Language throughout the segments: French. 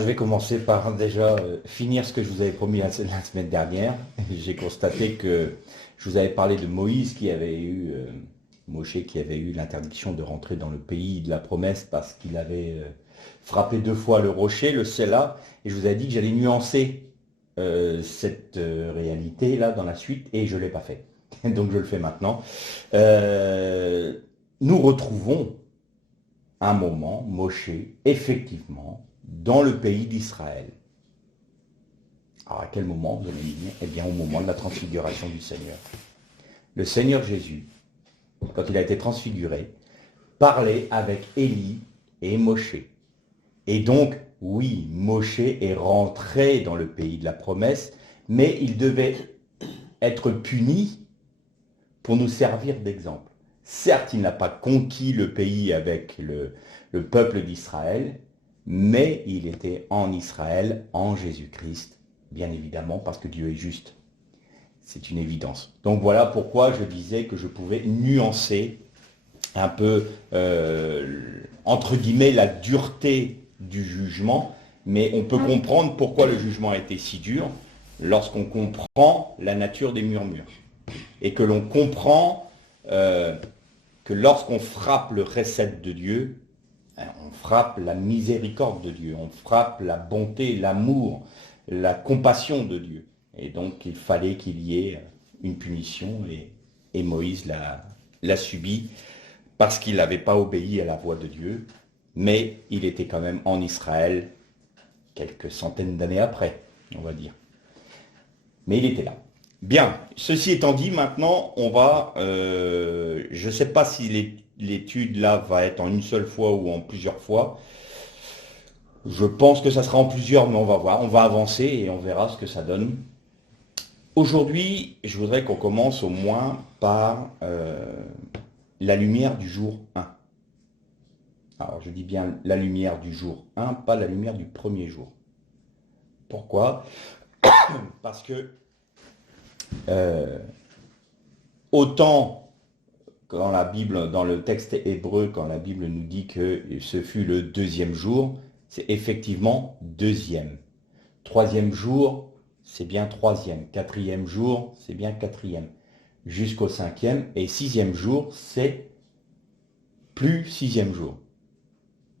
je vais commencer par déjà finir ce que je vous avais promis la semaine dernière. J'ai constaté que je vous avais parlé de Moïse qui avait eu, Moshe qui avait eu l'interdiction de rentrer dans le pays de la promesse parce qu'il avait frappé 2 fois le rocher, le Sela, et je vous avais dit que j'allais nuancer cette réalité là dans la suite, et je ne l'ai pas fait. Donc je le fais maintenant. Euh, Nous retrouvons un moment Moshe, effectivement, dans le pays d'Israël. Alors à quel moment, vous allez me dire? Eh bien au moment de la transfiguration du Seigneur. Le Seigneur Jésus, quand il a été transfiguré, parlait avec Élie et Moshe. Et donc, oui, Moshe est rentré dans le pays de la promesse, mais il devait être puni pour nous servir d'exemple. Certes, il n'a pas conquis le pays avec le peuple d'Israël, mais il était en Israël, en Jésus-Christ, bien évidemment, parce que Dieu est juste. C'est une évidence. Donc voilà pourquoi je disais que je pouvais nuancer un peu, entre guillemets, la dureté du jugement, mais on peut comprendre pourquoi le jugement a été si dur lorsqu'on comprend la nature des murmures. Et que l'on comprend que lorsqu'on frappe le recette de Dieu, on frappe la miséricorde de Dieu, on frappe la bonté, l'amour, la compassion de Dieu. Et donc il fallait qu'il y ait une punition, et Moïse l'a subi parce qu'il n'avait pas obéi à la voix de Dieu, mais il était quand même en Israël quelques centaines d'années après, on va dire. Mais il était là. Bien, ceci étant dit, maintenant, on va, je ne sais pas si l'étude là va être en une seule fois ou en plusieurs fois. Je pense que ça sera en plusieurs, mais on va voir. On va avancer et on verra ce que ça donne. Aujourd'hui, je voudrais qu'on commence au moins par la lumière du jour 1. Alors, je dis bien la lumière du jour 1, pas la lumière du premier jour. Pourquoi? Parce que autant quand la Bible, dans le texte hébreu, quand la Bible nous dit que ce fut le deuxième jour, c'est effectivement deuxième. Troisième jour, c'est bien troisième. Quatrième jour, c'est bien quatrième. Jusqu'au cinquième. Et sixième jour, c'est plus sixième jour.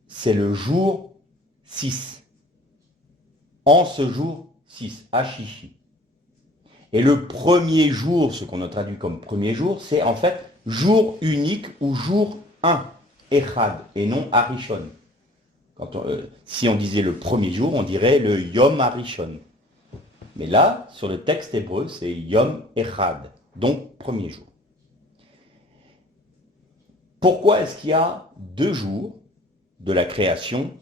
C'est le jour 6. En ce jour 6, Ashishi. Et le premier jour, ce qu'on a traduit comme premier jour, c'est en fait jour unique ou jour 1, Echad, et non Arishon. Si on disait le premier jour, on dirait le Yom Arishon. Mais là, sur le texte hébreu, c'est Yom Echad, donc premier jour. Pourquoi est-ce qu'il y a 2 jours de la création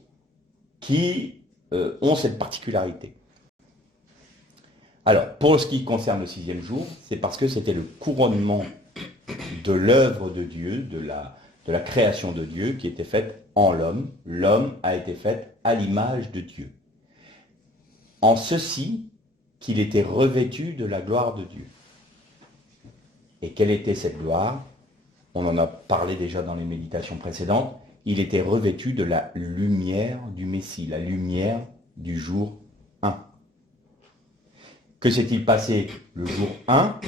qui ont cette particularité? Alors, pour ce qui concerne le 6e jour, c'est parce que c'était le couronnement de l'œuvre de Dieu, de la création de Dieu qui était faite en l'homme. L'homme a été fait à l'image de Dieu. En ceci qu'il était revêtu de la gloire de Dieu. Et quelle était cette gloire? On en a parlé déjà dans les méditations précédentes. Il était revêtu de la lumière du Messie, la lumière du jour 1. Que s'est-il passé le jour 1?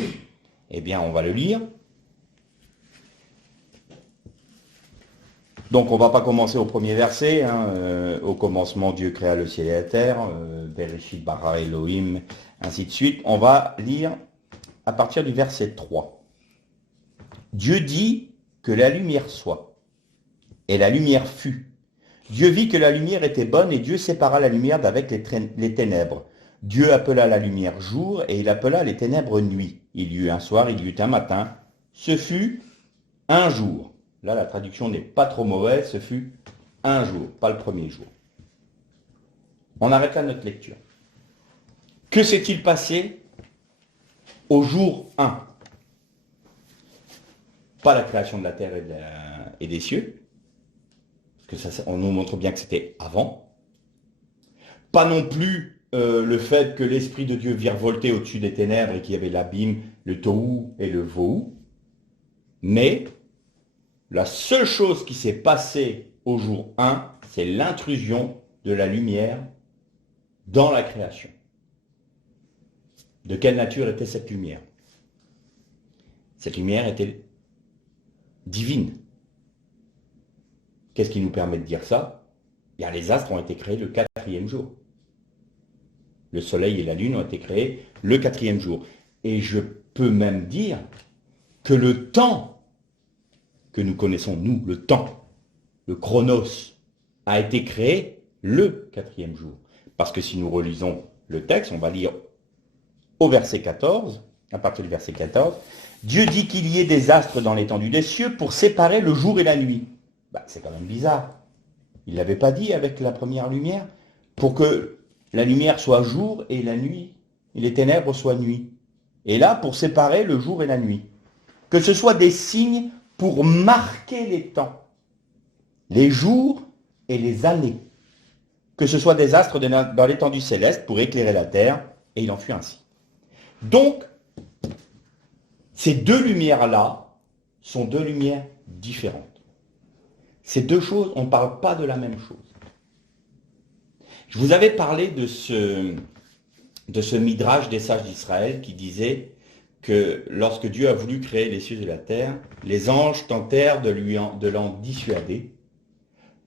Eh bien, on va le lire. Donc, on ne va pas commencer au premier verset. Au commencement, Dieu créa le ciel et la terre. Bereshit bara Elohim, ainsi de suite. On va lire à partir du verset 3. Dieu dit que la lumière soit. Et la lumière fut. Dieu vit que la lumière était bonne et Dieu sépara la lumière d'avec les ténèbres. Dieu appela la lumière jour et il appela les ténèbres nuit. Il y eut un soir, il y eut un matin. Ce fut un jour. Là, la traduction n'est pas trop mauvaise. Ce fut un jour, pas le premier jour. On arrête là notre lecture. Que s'est-il passé au jour 1? Pas la création de la terre et des cieux, parce que ça, on nous montre bien que c'était avant. Pas non plus le fait que l'Esprit de Dieu virevoltait au-dessus des ténèbres et qu'il y avait l'abîme, le tohu et le vohu. Mais la seule chose qui s'est passée au jour 1, c'est l'intrusion de la lumière dans la création. De quelle nature était cette lumière? Cette lumière était divine. Qu'est-ce qui nous permet de dire ça? Bien, les astres ont été créés le 4e jour. Le soleil et la lune ont été créés le 4e jour. Et je peux même dire que le temps que nous connaissons, nous, le temps, le chronos, a été créé le 4e jour. Parce que si nous relisons le texte, on va lire au verset 14, à partir du verset 14, Dieu dit qu'il y ait des astres dans l'étendue des cieux pour séparer le jour et la nuit. C'est quand même bizarre. Il ne l'avait pas dit avec la première lumière, pour que la lumière soit jour et la nuit, et les ténèbres soient nuit. Et là, pour séparer le jour et la nuit. Que ce soit des signes pour marquer les temps, les jours et les années. Que ce soit des astres dans l'étendue céleste pour éclairer la terre, et il en fut ainsi. Donc, ces deux lumières-là sont deux lumières différentes. Ces deux choses, on ne parle pas de la même chose. Je vous avais parlé de ce midrash des sages d'Israël qui disait que lorsque Dieu a voulu créer les cieux et la terre, les anges tentèrent de l'en dissuader,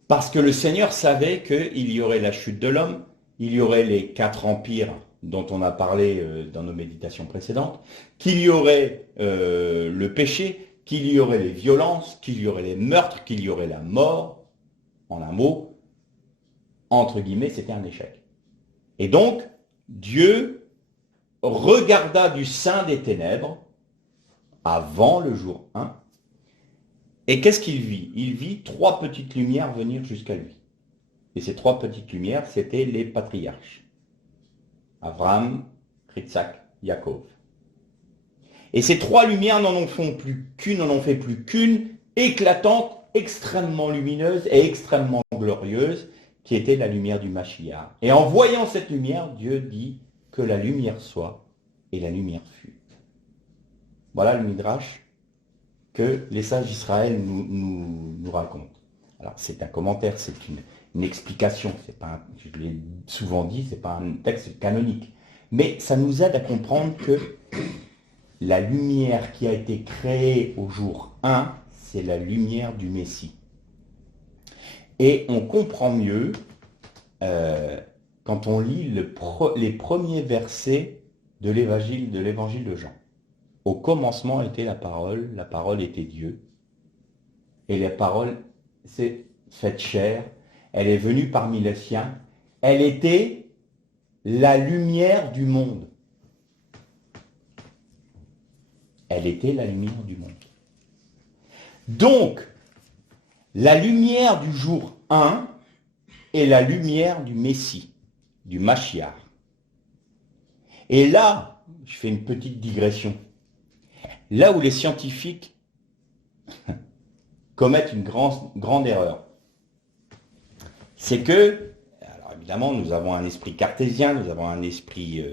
parce que le Seigneur savait qu'il y aurait la chute de l'homme, il y aurait les 4 empires dont on a parlé dans nos méditations précédentes, qu'il y aurait le péché, qu'il y aurait les violences, qu'il y aurait les meurtres, qu'il y aurait la mort. En un mot, entre guillemets, c'était un échec. Et donc, Dieu regarda du sein des ténèbres avant le jour 1. Et qu'est-ce qu'il vit? Il vit 3 petites lumières venir jusqu'à lui. Et ces 3 petites lumières, c'était les patriarches. Abraham, Yitzhak, Yaakov. Et ces 3 lumières n'en ont fait plus qu'une, éclatante, extrêmement lumineuse et extrêmement glorieuse, qui était la lumière du Mashiach. Et en voyant cette lumière, Dieu dit que la lumière soit, et la lumière fut. Voilà le midrash que les sages d'Israël nous racontent. Alors c'est un commentaire, c'est une explication, c'est pas je l'ai souvent dit, c'est pas un texte canonique. Mais ça nous aide à comprendre que la lumière qui a été créée au jour 1, c'est la lumière du Messie. Et on comprend mieux quand on lit les premiers versets de l'évangile de Jean. Au commencement était la parole était Dieu, et la parole s'est faite chair, elle est venue parmi les siens, elle était la lumière du monde. Elle était la lumière du monde. Donc, la lumière du jour 1 est la lumière du Messie, du Mashiach. Et là, je fais une petite digression. Là où les scientifiques commettent une grande erreur, c'est que, alors évidemment, nous avons un esprit cartésien, nous avons un esprit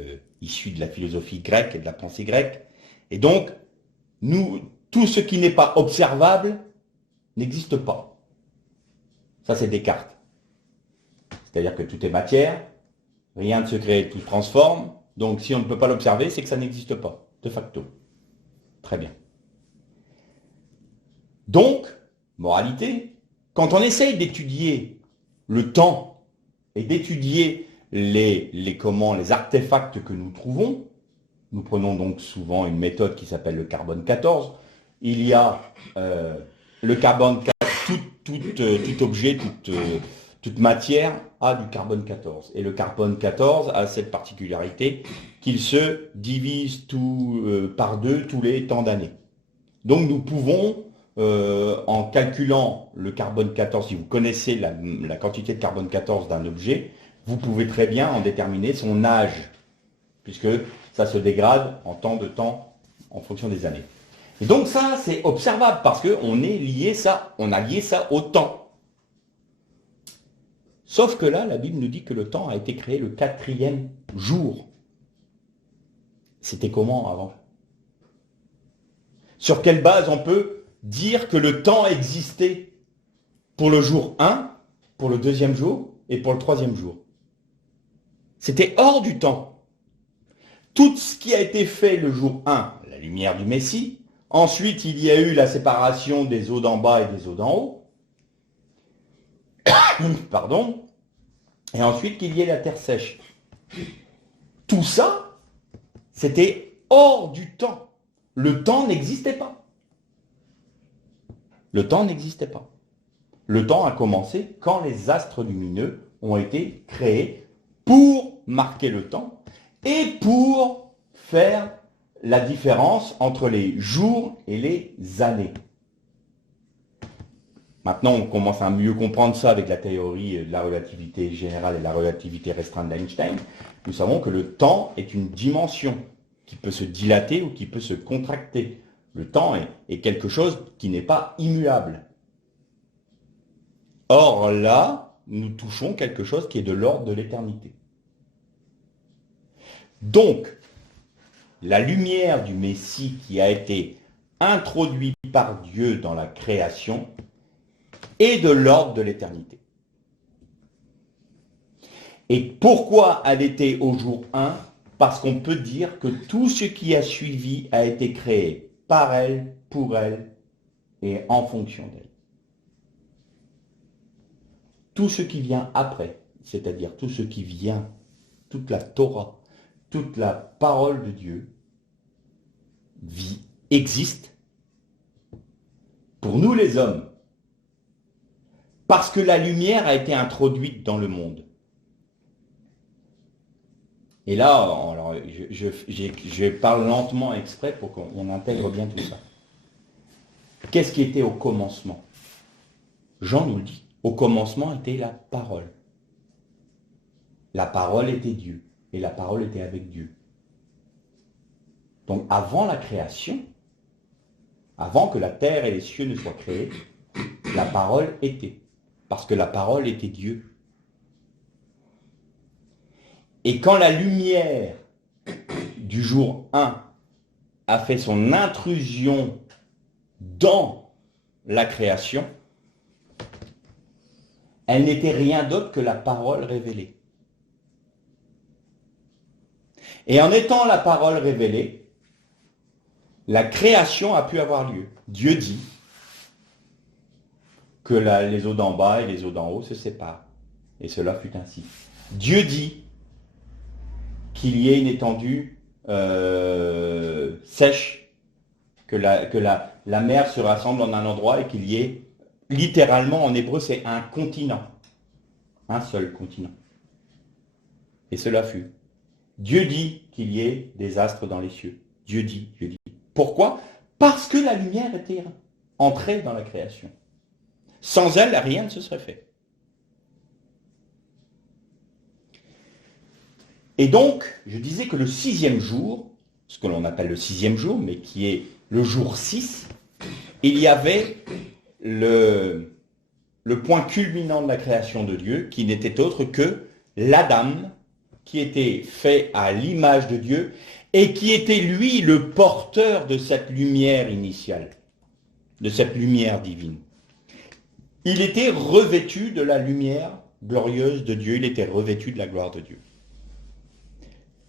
issu de la philosophie grecque et de la pensée grecque, et donc, tout ce qui n'est pas observable n'existe pas. Ça, c'est Descartes. C'est-à-dire que tout est matière, rien ne se crée, tout se transforme, donc si on ne peut pas l'observer, c'est que ça n'existe pas, de facto. Très bien. Donc, moralité, quand on essaye d'étudier le temps et d'étudier les artefacts que nous trouvons, nous prenons donc souvent une méthode qui s'appelle le carbone 14. Il y a le carbone 14, tout objet, toute matière a du carbone 14. Et le carbone 14 a cette particularité qu'il se divise par 2 tous les temps d'années. Donc nous pouvons, en calculant le carbone 14, si vous connaissez la quantité de carbone 14 d'un objet, vous pouvez très bien en déterminer son âge, puisque ça se dégrade en tant de temps en fonction des années. Et donc ça, c'est observable parce qu'on a lié ça au temps. Sauf que là, la Bible nous dit que le temps a été créé le 4e jour. C'était comment avant? Sur quelle base on peut dire que le temps existait pour le jour 1, pour le 2e jour et pour le 3e jour? C'était hors du temps. Tout ce qui a été fait le jour 1, la lumière du Messie. Ensuite, il y a eu la séparation des eaux d'en bas et des eaux d'en haut. Pardon. Et ensuite, qu'il y ait la terre sèche. Tout ça, c'était hors du temps. Le temps n'existait pas. Le temps n'existait pas. Le temps a commencé quand les astres lumineux ont été créés pour marquer le temps et pour faire la différence entre les jours et les années. Maintenant, on commence à mieux comprendre ça avec la théorie de la relativité générale et la relativité restreinte d'Einstein. Nous savons que le temps est une dimension qui peut se dilater ou qui peut se contracter. Le temps est quelque chose qui n'est pas immuable. Or là, nous touchons quelque chose qui est de l'ordre de l'éternité. Donc, la lumière du Messie qui a été introduite par Dieu dans la création est de l'ordre de l'éternité. Et pourquoi elle était au jour 1 ? Parce qu'on peut dire que tout ce qui a suivi a été créé par elle, pour elle et en fonction d'elle. Tout ce qui vient après, c'est-à-dire tout ce qui vient, toute la Torah, toute la parole de Dieu, existe pour nous les hommes, parce que la lumière a été introduite dans le monde. Et là, alors, je parle lentement exprès pour qu'on intègre bien tout ça. Qu'est-ce qui était au commencement ? Jean nous le dit. Au commencement était la parole. La parole était Dieu. Et la parole était avec Dieu. Donc avant la création, avant que la terre et les cieux ne soient créés, la parole était. Parce que la parole était Dieu. Et quand la lumière du jour 1 a fait son intrusion dans la création, elle n'était rien d'autre que la parole révélée. Et en étant la parole révélée, la création a pu avoir lieu. Dieu dit que les eaux d'en bas et les eaux d'en haut se séparent. Et cela fut ainsi. Dieu dit qu'il y ait une étendue sèche, que la mer se rassemble en un endroit et qu'il y ait, littéralement en hébreu, c'est un continent. Un seul continent. Et cela fut. Dieu dit qu'il y ait des astres dans les cieux. Dieu dit, Dieu dit. Pourquoi ? Parce que la lumière était entrée dans la création. Sans elle, rien ne se serait fait. Et donc, je disais que le 6e jour, ce que l'on appelle le 6e jour, mais qui est le jour 6, il y avait le point culminant de la création de Dieu, qui n'était autre que l'Adam, qui était fait à l'image de Dieu, et qui était lui le porteur de cette lumière initiale, de cette lumière divine. Il était revêtu de la lumière glorieuse de Dieu, il était revêtu de la gloire de Dieu.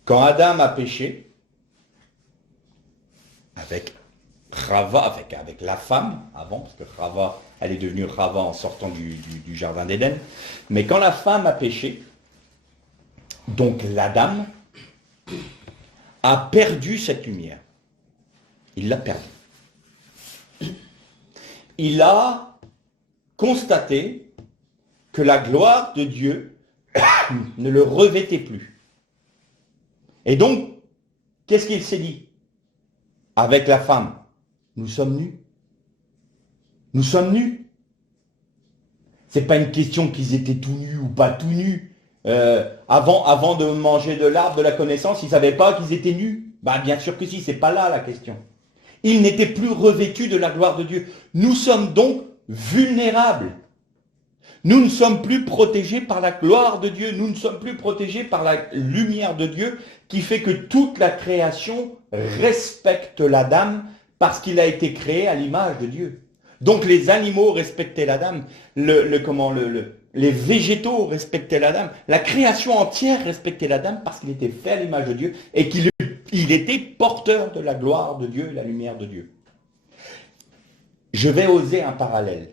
Quand Adam a péché, avec Chava, avec la femme, avant, parce que Chava, elle est devenue Chava en sortant du jardin d'Éden, mais quand la femme a péché, donc l'Adam a perdu cette lumière. Il l'a perdue. Il a constaté que la gloire de Dieu ne le revêtait plus. Et donc, qu'est-ce qu'il s'est dit ? Avec la femme, nous sommes nus. Nous sommes nus. C'est pas une question qu'ils étaient tout nus ou pas tout nus. Avant de manger de l'arbre de la connaissance, ils ne savaient pas qu'ils étaient nus. Bah, bien sûr que si, c'est pas là la question. Ils n'étaient plus revêtus de la gloire de Dieu. Nous sommes donc vulnérables. Nous ne sommes plus protégés par la gloire de Dieu. Nous ne sommes plus protégés par la lumière de Dieu qui fait que toute la création respecte l'Adam parce qu'il a été créé à l'image de Dieu. Donc les animaux respectaient l'Adam. Les végétaux respectaient l'Adam. La création entière respectait l'Adam parce qu'il était fait à l'image de Dieu et qu'il était porteur de la gloire de Dieu et la lumière de Dieu. Je vais oser un parallèle.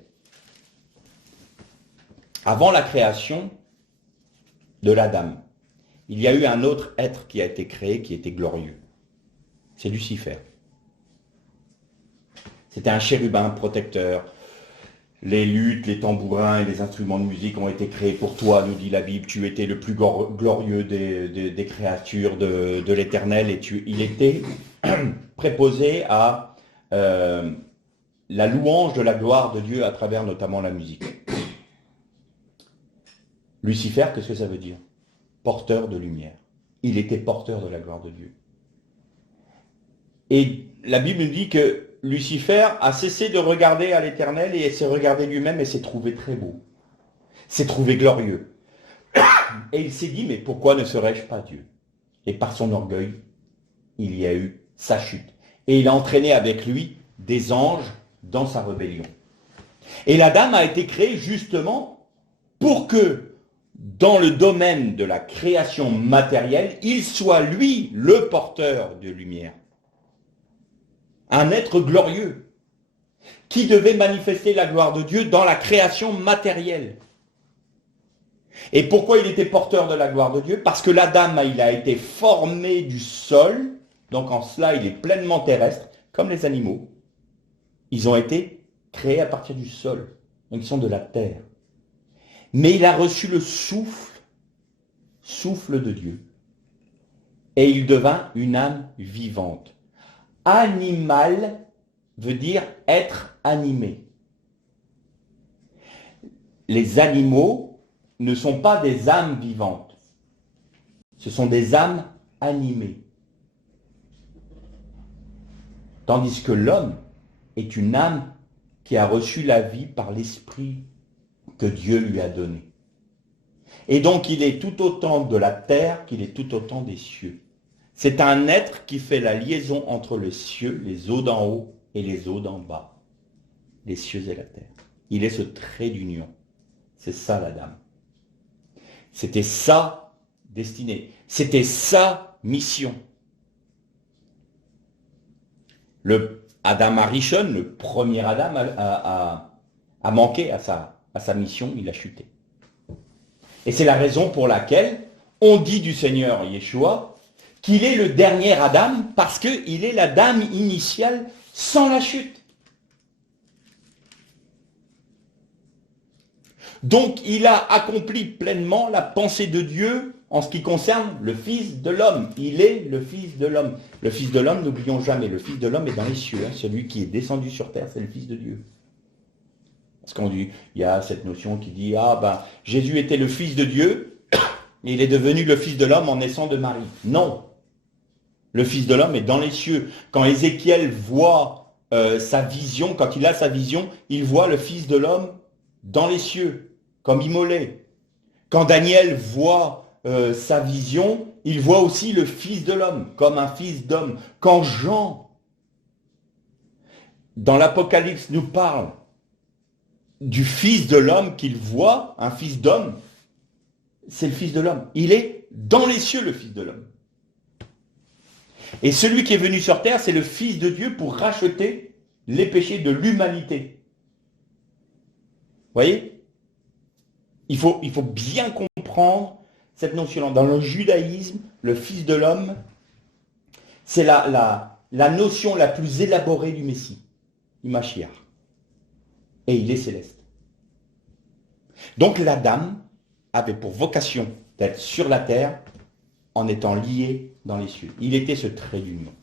Avant la création de l'Adam, il y a eu un autre être qui a été créé qui était glorieux. C'est Lucifer. C'était un chérubin protecteur. Les luttes, les tambourins et les instruments de musique ont été créés pour toi, nous dit la Bible. Tu étais le plus glorieux des créatures de l'Éternel et il était préposé à la louange de la gloire de Dieu à travers notamment la musique. Lucifer, qu'est-ce que ça veut dire? Porteur de lumière. Il était porteur de la gloire de Dieu. Et la Bible nous dit que Lucifer a cessé de regarder à l'Éternel et s'est regardé lui-même et s'est trouvé très beau. S'est trouvé glorieux. Et il s'est dit, mais pourquoi ne serais-je pas Dieu? Et par son orgueil, il y a eu sa chute. Et il a entraîné avec lui des anges dans sa rébellion. Et l'Adam a été créé justement pour que, dans le domaine de la création matérielle, il soit lui le porteur de lumière. Un être glorieux qui devait manifester la gloire de Dieu dans la création matérielle. Et pourquoi il était porteur de la gloire de Dieu? Parce que l'Adam, il a été formé du sol, donc en cela il est pleinement terrestre, comme les animaux. Ils ont été créés à partir du sol, donc ils sont de la terre. Mais il a reçu le souffle de Dieu. Et il devint une âme vivante. Animal veut dire être animé. Les animaux ne sont pas des âmes vivantes. Ce sont des âmes animées. Tandis que l'homme est une âme qui a reçu la vie par l'esprit que Dieu lui a donné. Et donc il est tout autant de la terre qu'il est tout autant des cieux. C'est un être qui fait la liaison entre les cieux, les eaux d'en haut et les eaux d'en bas. Les cieux et la terre. Il est ce trait d'union. C'est ça l'Adam. C'était sa destinée. C'était sa mission. Le Adam Arishon, le premier Adam, a manqué à sa mission, il a chuté. Et c'est la raison pour laquelle on dit du Seigneur Yeshua qu'il est le dernier Adam parce qu'il est l'Adam initial sans la chute. Donc il a accompli pleinement la pensée de Dieu en ce qui concerne le Fils de l'homme. Il est le Fils de l'homme. Le Fils de l'homme, n'oublions jamais, le Fils de l'homme est dans les cieux. Celui qui est descendu sur terre, c'est le Fils de Dieu. Parce qu'on dit, il y a cette notion qui dit, Jésus était le Fils de Dieu, et il est devenu le Fils de l'homme en naissant de Marie. Non. Le Fils de l'homme est dans les cieux. Quand Ézéchiel voit sa vision, quand il a sa vision, il voit le Fils de l'homme dans les cieux, comme immolé. Quand Daniel voit sa vision, il voit aussi le Fils de l'homme, comme un fils d'homme. Quand Jean, dans l'Apocalypse, nous parle du Fils de l'homme qu'il voit, un fils d'homme, c'est le Fils de l'homme. Il est dans les cieux, le Fils de l'homme. Et celui qui est venu sur terre, c'est le Fils de Dieu pour racheter les péchés de l'humanité. Vous voyez? Il faut bien comprendre cette notion-là. Dans le judaïsme, le Fils de l'homme, c'est la notion la plus élaborée du Messie, du Mashiach. Et il est céleste. Donc l'Adam avait pour vocation d'être sur la terre en étant lié dans les cieux. Il était ce trait d'union.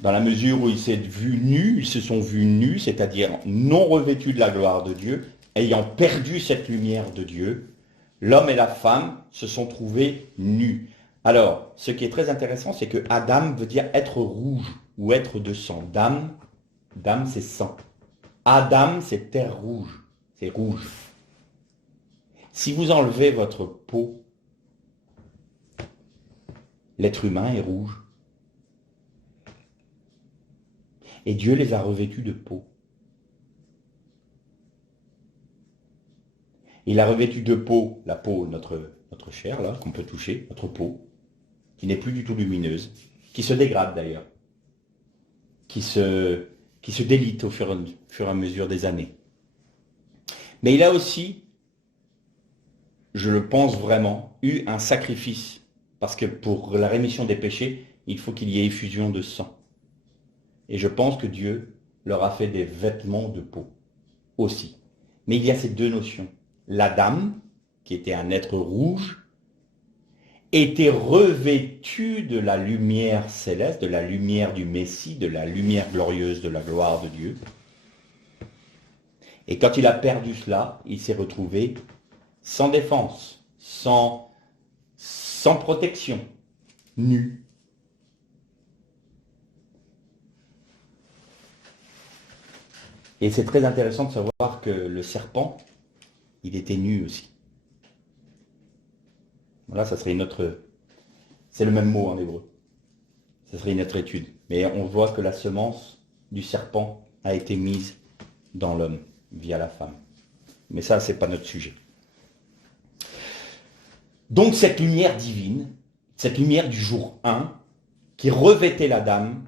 Dans la mesure où ils se sont vus nus, c'est-à-dire non revêtus de la gloire de Dieu, ayant perdu cette lumière de Dieu, l'homme et la femme se sont trouvés nus. Alors, ce qui est très intéressant, c'est que Adam veut dire être rouge ou être de sang. Dam, c'est sang. Adam, c'est terre rouge. C'est rouge. Si vous enlevez votre peau, l'être humain est rouge. Et Dieu les a revêtus de peau. Il a revêtu de peau, la peau, notre chair, là, qu'on peut toucher, notre peau, qui n'est plus du tout lumineuse, qui se dégrade d'ailleurs, qui se délite au fur et à mesure des années. Mais il a aussi, je le pense vraiment, eu un sacrifice, parce que pour la rémission des péchés, il faut qu'il y ait effusion de sang. Et je pense que Dieu leur a fait des vêtements de peau aussi. Mais il y a ces deux notions. L'Adam, qui était un être rouge, était revêtu de la lumière céleste, de la lumière du Messie, de la lumière glorieuse de la gloire de Dieu. Et quand il a perdu cela, il s'est retrouvé sans défense, sans protection, nu. Et c'est très intéressant de savoir que le serpent, il était nu aussi. Voilà, ça serait une autre... C'est le même mot en hébreu. Ça serait une autre étude. Mais on voit que la semence du serpent a été mise dans l'homme via la femme. Mais ça, c'est pas notre sujet. Donc cette lumière divine, cette lumière du jour 1, qui revêtait la dame,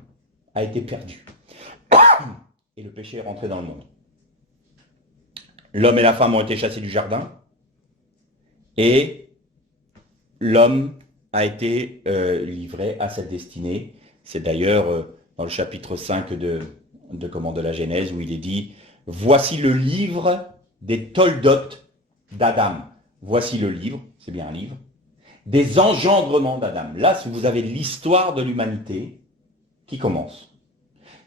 a été perdue. Et le péché est rentré dans le monde. L'homme et la femme ont été chassés du jardin. Et l'homme a été livré à cette destinée. C'est d'ailleurs dans le chapitre 5 de la Genèse où il est dit « Voici le livre des Toldot d'Adam. » Voici le livre, c'est bien un livre, des engendrements d'Adam. Là, vous avez l'histoire de l'humanité qui commence.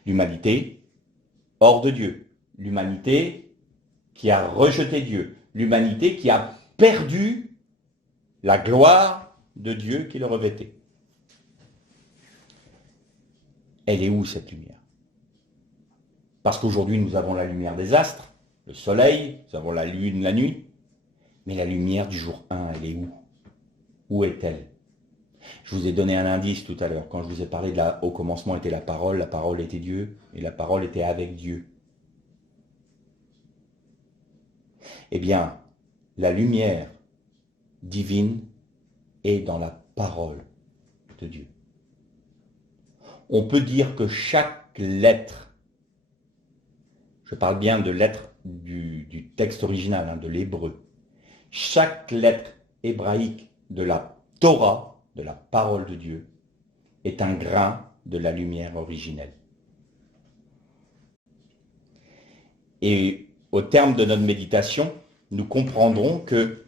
L'humanité hors de Dieu. L'humanité qui a rejeté Dieu. L'humanité qui a perdu la gloire de Dieu qui le revêtait. Elle est où cette lumière? Parce qu'aujourd'hui nous avons la lumière des astres, le soleil, nous avons la lune la nuit, mais la lumière du jour 1, elle est où? Où est-elle? Je vous ai donné un indice tout à l'heure, quand je vous ai parlé au commencement était la parole était Dieu, et la parole était avec Dieu. Eh bien, la lumière divine est dans la parole de Dieu. On peut dire que chaque lettre, je parle bien de lettres du texte original, de l'hébreu, chaque lettre hébraïque de la Torah, de la parole de Dieu, est un grain de la lumière originelle. Et au terme de notre méditation, nous comprendrons que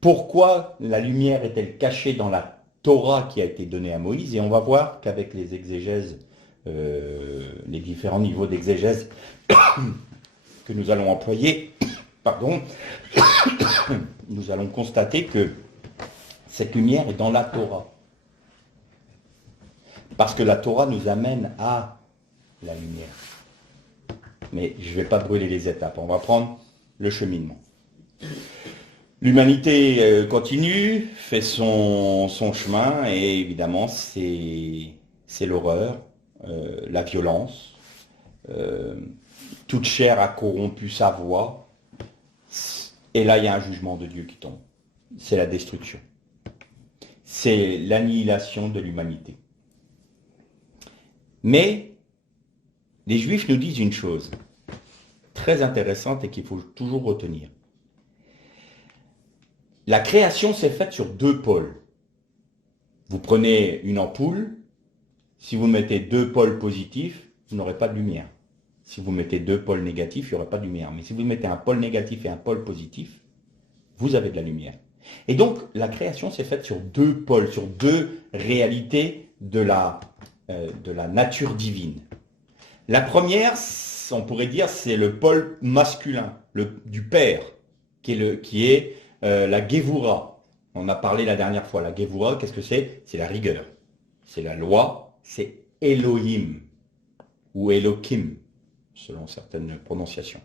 pourquoi la lumière est-elle cachée dans la Torah qui a été donnée à Moïse, et on va voir qu'avec les exégèses, les différents niveaux d'exégèse que nous allons employer, nous allons constater que cette lumière est dans la Torah. Parce que la Torah nous amène à la lumière. Mais je ne vais pas brûler les étapes, on va prendre le cheminement. L'humanité continue, fait son chemin, et évidemment c'est l'horreur, la violence. Toute chair a corrompu sa voix. Et là, il y a un jugement de Dieu qui tombe. C'est la destruction. C'est l'annihilation de l'humanité. Mais les Juifs nous disent une chose très intéressante et qu'il faut toujours retenir. La création s'est faite sur deux pôles. Vous prenez une ampoule, si vous mettez deux pôles positifs, vous n'aurez pas de lumière. Si vous mettez deux pôles négatifs, il n'y aura pas de lumière. Mais si vous mettez un pôle négatif et un pôle positif, vous avez de la lumière. Et donc, la création s'est faite sur deux pôles, sur deux réalités de la nature divine. La première, on pourrait dire, c'est le pôle masculin, du Père, qui est la Gévoura. On a parlé la dernière fois. La Gévoura, qu'est-ce que c'est? C'est la rigueur. C'est la loi. C'est Elohim ou Elohim, selon certaines prononciations.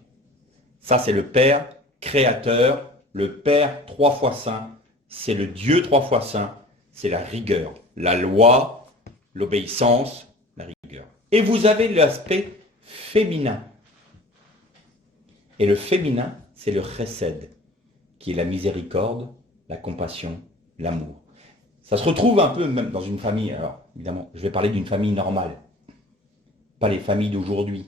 Ça, c'est le Père créateur, le Père 3 fois saint. C'est le Dieu 3 fois saint. C'est la rigueur, la loi, l'obéissance, la rigueur. Et vous avez l'aspect féminin. Et le féminin, c'est le chesed. qui est la miséricorde, la compassion, l'amour. Ça se retrouve un peu même dans une famille. Alors, évidemment, je vais parler d'une famille normale, pas les familles d'aujourd'hui,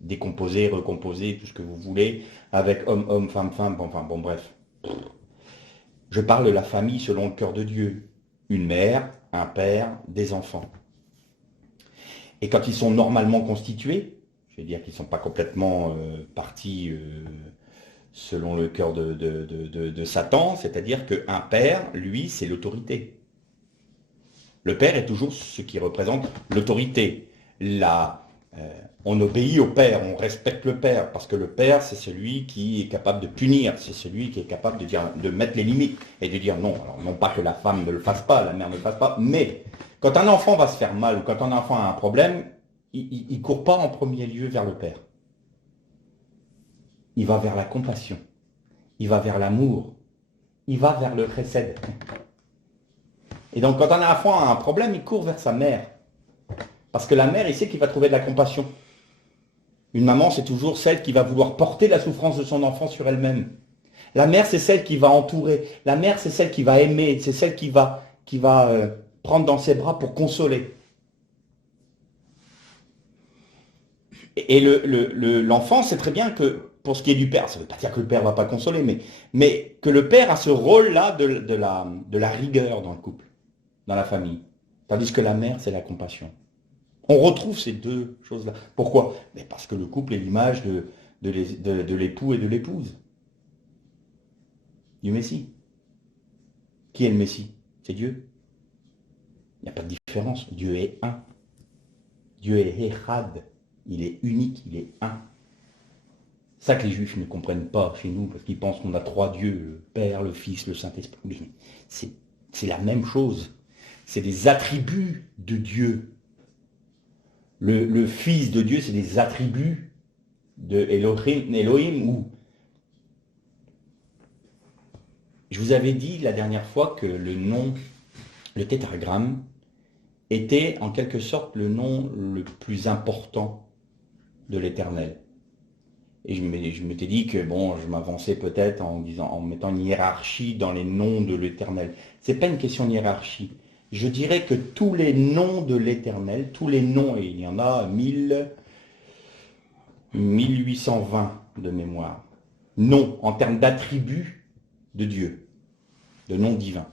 décomposées, recomposées, tout ce que vous voulez, avec homme, homme, femme, femme, enfin bon, bref. Je parle de la famille selon le cœur de Dieu. Une mère, un père, des enfants. Et quand ils sont normalement constitués, je veux dire qu'ils ne sont pas complètement partis selon le cœur de Satan, c'est-à-dire qu'un père, lui, c'est l'autorité. Le père est toujours ce qui représente l'autorité. On obéit au père, on respecte le père, parce que le père, c'est celui qui est capable de punir, c'est celui qui est capable de mettre les limites et de dire non. Alors, non pas que la femme ne le fasse pas, la mère ne le fasse pas, mais quand un enfant va se faire mal ou quand un enfant a un problème, il ne court pas en premier lieu vers le père. Il va vers la compassion, il va vers l'amour, il va vers le chesed. Et donc quand un enfant a un problème, il court vers sa mère. Parce que la mère, il sait qu'il va trouver de la compassion. Une maman, c'est toujours celle qui va vouloir porter la souffrance de son enfant sur elle-même. La mère, c'est celle qui va entourer. La mère, c'est celle qui va aimer. C'est celle qui va prendre dans ses bras pour consoler. Et l'enfant sait très bien que, pour ce qui est du père, ça ne veut pas dire que le père ne va pas consoler, mais que le père a ce rôle-là de la rigueur dans le couple, dans la famille. Tandis que la mère, c'est la compassion. On retrouve ces deux choses-là. Pourquoi? Mais parce que le couple est l'image de l'époux et de l'épouse. Du Messie. Qui est le Messie? C'est Dieu. Il n'y a pas de différence. Dieu est un. Dieu est Echad. Il est unique, il est un. C'est ça que les Juifs ne comprennent pas chez nous, parce qu'ils pensent qu'on a trois dieux, le Père, le Fils, le Saint-Esprit. Mais c'est la même chose. C'est des attributs de Dieu. Le Fils de Dieu, c'est des attributs de Elohim, ou je vous avais dit la dernière fois que le nom, le tétragramme, était en quelque sorte le nom le plus important de l'Éternel. Et je m'étais dit que bon, je m'avançais peut-être en mettant une hiérarchie dans les noms de l'Éternel. C'est pas une question de hiérarchie. Je dirais que tous les noms de l'Éternel, tous les noms, et il y en a 1820 de mémoire, noms en termes d'attributs de Dieu, de noms divins.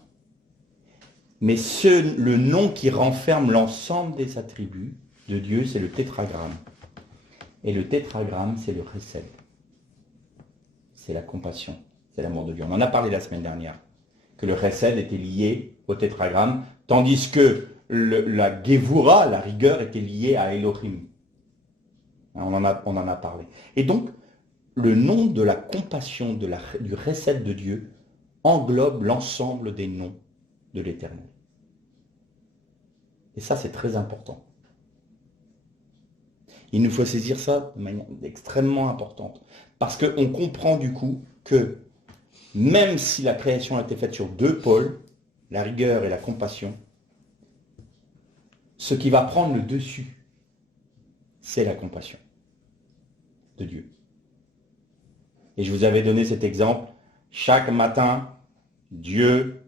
Mais le nom qui renferme l'ensemble des attributs de Dieu, c'est le tétragramme. Et le tétragramme, c'est le chesed. C'est la compassion, c'est l'amour de Dieu. On en a parlé la semaine dernière, que le chesed était lié au tétragramme, tandis que la Gevura, la rigueur, était liée à Elohim. On en a parlé. Et donc, le nom de la compassion, du chesed de Dieu, englobe l'ensemble des noms de l'Éternel. Et ça, c'est très important. Il nous faut saisir ça de manière extrêmement importante. Parce qu'on comprend du coup que même si la création a été faite sur deux pôles, la rigueur et la compassion, ce qui va prendre le dessus, c'est la compassion de Dieu. Et je vous avais donné cet exemple. Chaque matin, Dieu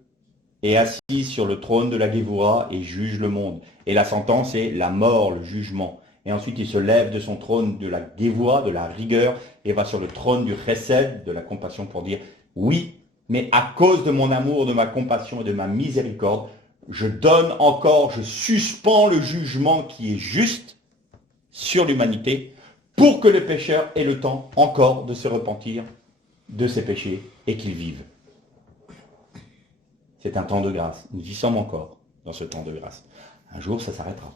est assis sur le trône de la Gevura et juge le monde. Et la sentence est la mort, le jugement. Et ensuite, il se lève de son trône de la Gevura, de la rigueur, et va sur le trône du chesed, de la compassion, pour dire « Oui, mais à cause de mon amour, de ma compassion et de ma miséricorde, je donne encore, je suspends le jugement qui est juste sur l'humanité pour que le pécheur ait le temps encore de se repentir de ses péchés et qu'il vive. » C'est un temps de grâce. Nous y sommes encore dans ce temps de grâce. Un jour, ça s'arrêtera.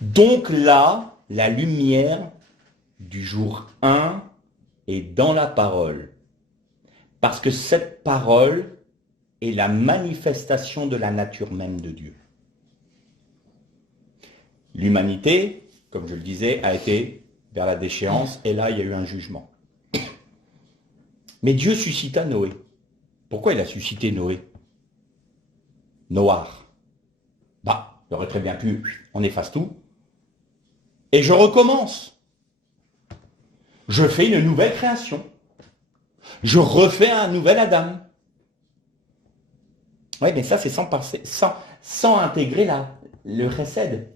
Donc là, la lumière du jour 1 est dans la parole. Parce que cette parole est la manifestation de la nature même de Dieu. L'humanité, comme je le disais, a été vers la déchéance et là, il y a eu un jugement. Mais Dieu suscita Noé. Pourquoi il a suscité Noé? Noir. Bah, il aurait très bien pu, on efface tout. Et je recommence. Je fais une nouvelle création. Je refais un nouvel Adam. Oui, mais ça, c'est sans intégrer le chesed.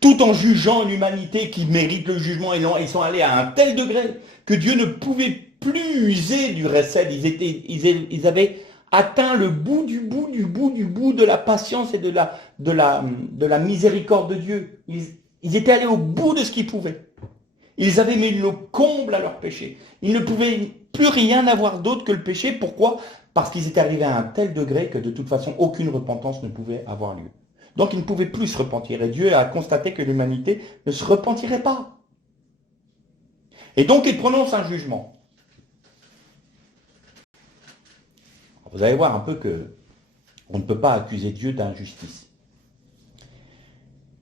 Tout en jugeant l'humanité qui mérite le jugement, ils sont allés à un tel degré que Dieu ne pouvait plus user du chesed. Ils avaient atteint le bout du bout du bout du bout de la patience et de la miséricorde de Dieu. Ils étaient allés au bout de ce qu'ils pouvaient. Ils avaient mis le comble à leur péché. Ils ne pouvaient plus rien avoir d'autre que le péché. Pourquoi? Parce qu'ils étaient arrivés à un tel degré que de toute façon, aucune repentance ne pouvait avoir lieu. Donc ils ne pouvaient plus se repentir. Et Dieu a constaté que l'humanité ne se repentirait pas. Et donc il prononce un jugement. Vous allez voir un peu que on ne peut pas accuser Dieu d'injustice.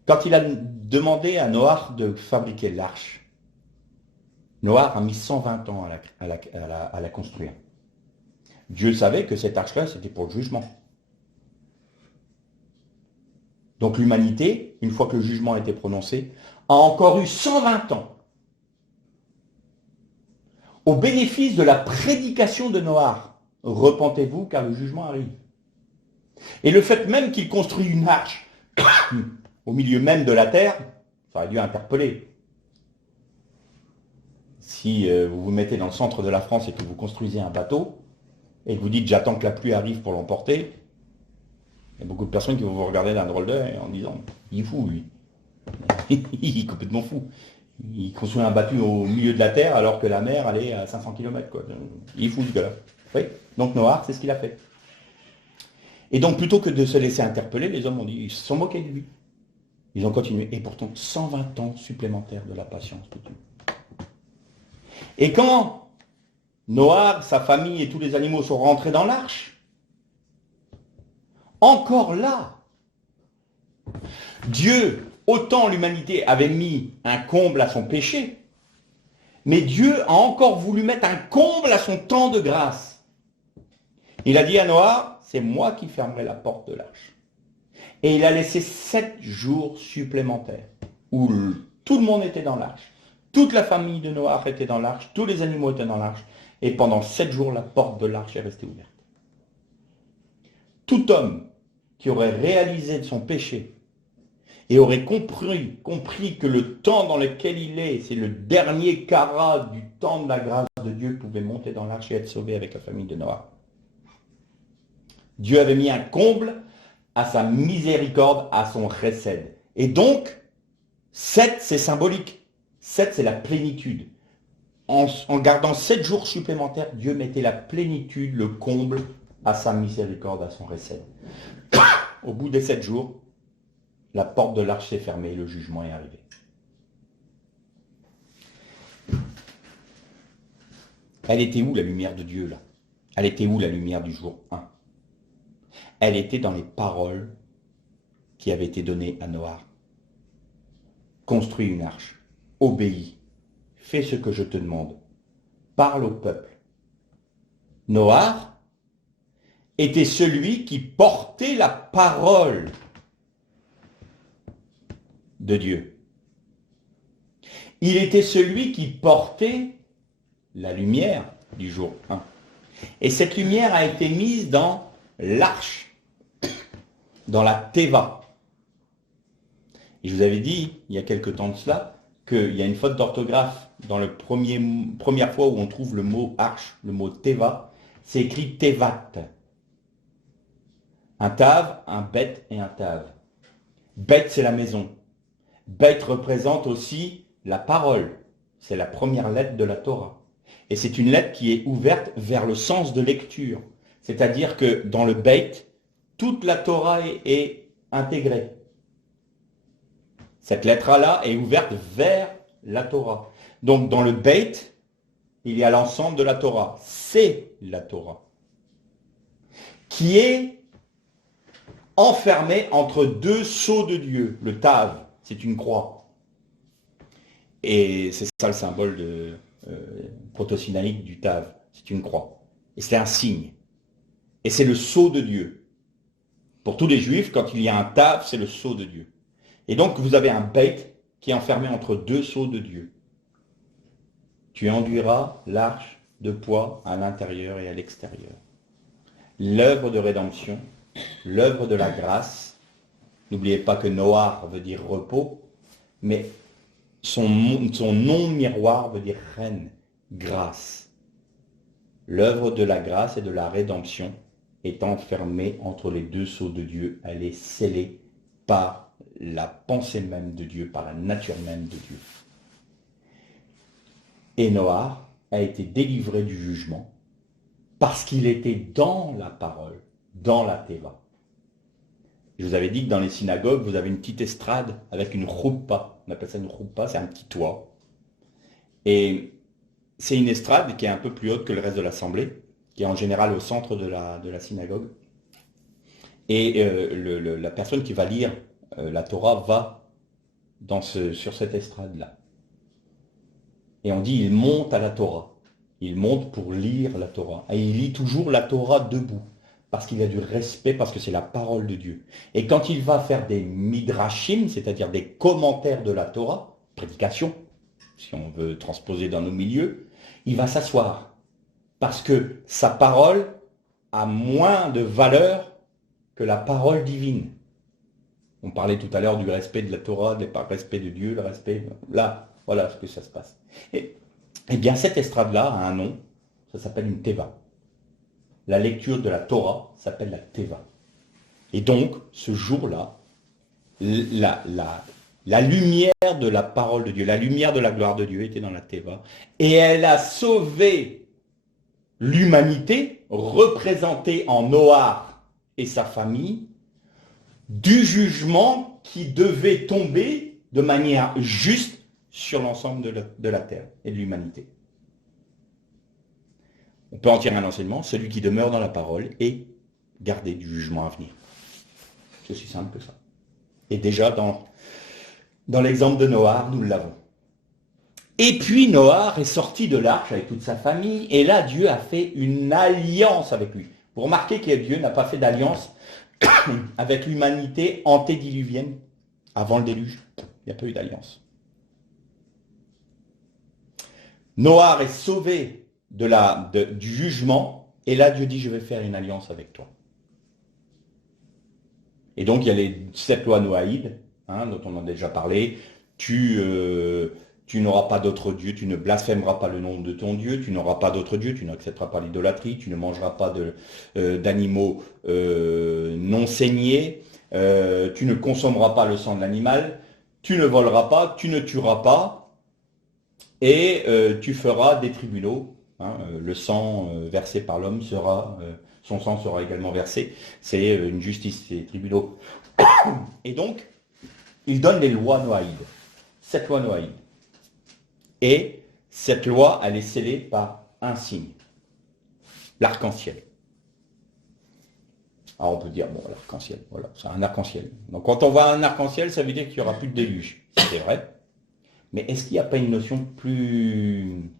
Quand il a demandé à Noach de fabriquer l'arche, Noach a mis 120 ans à la construire. Dieu savait que cette arche-là, c'était pour le jugement. Donc l'humanité, une fois que le jugement a été prononcé, a encore eu 120 ans au bénéfice de la prédication de Noach. Repentez-vous car le jugement arrive. Et le fait même qu'il construit une arche au milieu même de la terre, ça aurait dû interpeller. Si vous vous mettez dans le centre de la France et que vous construisez un bateau, et que vous dites j'attends que la pluie arrive pour l'emporter, il y a beaucoup de personnes qui vont vous regarder d'un drôle d'œil en disant il est fou lui. Il est complètement fou. Il construit un bateau au milieu de la terre alors que la mer elle est à 500 km. Quoi. Il est fou ce gars-là. Oui. Donc Noach, c'est ce qu'il a fait. Et donc plutôt que de se laisser interpeller, les hommes ils se sont moqués de lui. Ils ont continué. Et pourtant 120 ans supplémentaires de la patience de Dieu. Et quand Noach, sa famille et tous les animaux sont rentrés dans l'arche, encore là, Dieu, autant l'humanité avait mis un comble à son péché, mais Dieu a encore voulu mettre un comble à son temps de grâce. Il a dit à Noach, c'est moi qui fermerai la porte de l'arche. Et il a laissé 7 jours supplémentaires où tout le monde était dans l'arche. Toute la famille de Noach était dans l'arche, tous les animaux étaient dans l'arche. Et pendant 7 jours, la porte de l'arche est restée ouverte. Tout homme qui aurait réalisé son péché et aurait compris que le temps dans lequel il est, c'est le dernier carat du temps de la grâce de Dieu, pouvait monter dans l'arche et être sauvé avec la famille de Noach. Dieu avait mis un comble à sa miséricorde, à son chesed. Et donc, 7, c'est symbolique. 7, c'est la plénitude. En gardant 7 jours supplémentaires, Dieu mettait la plénitude, le comble à sa miséricorde, à son chesed. Au bout des 7 jours, la porte de l'arche s'est fermée et le jugement est arrivé. Elle était où la lumière de Dieu là? Elle était où la lumière du jour 1? Elle était dans les paroles qui avaient été données à Noach. Construis une arche, obéis, fais ce que je te demande, parle au peuple. Noach était celui qui portait la parole de Dieu. Il était celui qui portait la lumière du jour 1. Et cette lumière a été mise dans l'arche, dans la Teva. Et je vous avais dit, il y a quelque temps de cela, qu'il y a une faute d'orthographe dans la première fois où on trouve le mot arche, le mot Teva, c'est écrit Tevat. Un tav, un bet et un tav. Bet, c'est la maison. Bet représente aussi la parole. C'est la première lettre de la Torah. Et c'est une lettre qui est ouverte vers le sens de lecture. C'est-à-dire que dans le bet, toute la Torah est intégrée. Cette lettre-là est ouverte vers la Torah. Donc dans le bet, il y a l'ensemble de la Torah. C'est la Torah. Qui est enfermée entre 2 sceaux de Dieu. Le tav, c'est une croix. Et c'est ça le symbole proto-sinaïque du tav. C'est une croix. Et c'est un signe. Et c'est le sceau de Dieu. Pour tous les juifs, quand il y a un tav, c'est le sceau de Dieu. Et donc, vous avez un beit qui est enfermé entre 2 sceaux de Dieu. Tu enduiras l'arche de poids à l'intérieur et à l'extérieur. L'œuvre de rédemption, l'œuvre de la grâce. N'oubliez pas que Noar veut dire repos, mais son nom miroir veut dire reine, grâce. L'œuvre de la grâce et de la rédemption est enfermée entre les deux sceaux de Dieu. Elle est scellée par la pensée même de Dieu, par la nature même de Dieu. Et Noar a été délivré du jugement parce qu'il était dans la parole, dans la Teva. Je vous avais dit que dans les synagogues, vous avez une petite estrade avec une roupa. On appelle ça une roupa, c'est un petit toit. Et c'est une estrade qui est un peu plus haute que le reste de l'assemblée, qui est en général au centre de la synagogue. Et la personne qui va lire la Torah va sur cette estrade-là. Et on dit, il monte à la Torah. Il monte pour lire la Torah. Et il lit toujours la Torah debout. Parce qu'il a du respect, parce que c'est la parole de Dieu. Et quand il va faire des midrashim, c'est-à-dire des commentaires de la Torah, prédication, si on veut transposer dans nos milieux, il va s'asseoir. Parce que sa parole a moins de valeur que la parole divine. On parlait tout à l'heure du respect de la Torah, du respect de Dieu, le respect... Là, voilà ce que ça se passe. Et bien, cette estrade-là a un nom, ça s'appelle une Teva. La lecture de la Torah s'appelle la Teva. Et donc, ce jour-là, la lumière de la parole de Dieu, la lumière de la gloire de Dieu était dans la Teva. Et elle a sauvé l'humanité, représentée en Noar et sa famille, du jugement qui devait tomber de manière juste sur l'ensemble de la terre et de l'humanité. On peut en tirer un enseignement, celui qui demeure dans la parole est gardé du jugement à venir. C'est aussi simple que ça. Et déjà, dans l'exemple de Noar, nous l'avons. Et puis Noar est sorti de l'arche avec toute sa famille, et là, Dieu a fait une alliance avec lui. Vous remarquez que Dieu n'a pas fait d'alliance avec l'humanité antédiluvienne avant le déluge. Il n'y a pas eu d'alliance. Noar est sauvé du jugement, et là Dieu dit, je vais faire une alliance avec toi. Et donc il y a les 7 lois noaïdes, dont on a déjà parlé. Tu n'auras pas d'autre Dieu, tu ne blasphémeras pas le nom de ton Dieu, tu n'auras pas d'autre Dieu, tu n'accepteras pas l'idolâtrie, tu ne mangeras pas d'animaux non saignés, tu ne consommeras pas le sang de l'animal, tu ne voleras pas, tu ne tueras pas, et tu feras des tribunaux. Le sang versé par l'homme son sang sera également versé. C'est une justice, c'est des tribunaux. Et donc, il donne les lois noaïdes, 7 lois noaïdes. Et cette loi, elle est scellée par un signe, l'arc-en-ciel. Alors on peut dire, bon, l'arc-en-ciel, voilà, c'est un arc-en-ciel. Donc quand on voit un arc-en-ciel, ça veut dire qu'il n'y aura plus de déluge. C'est vrai. Mais est-ce qu'il n'y a pas une notion plus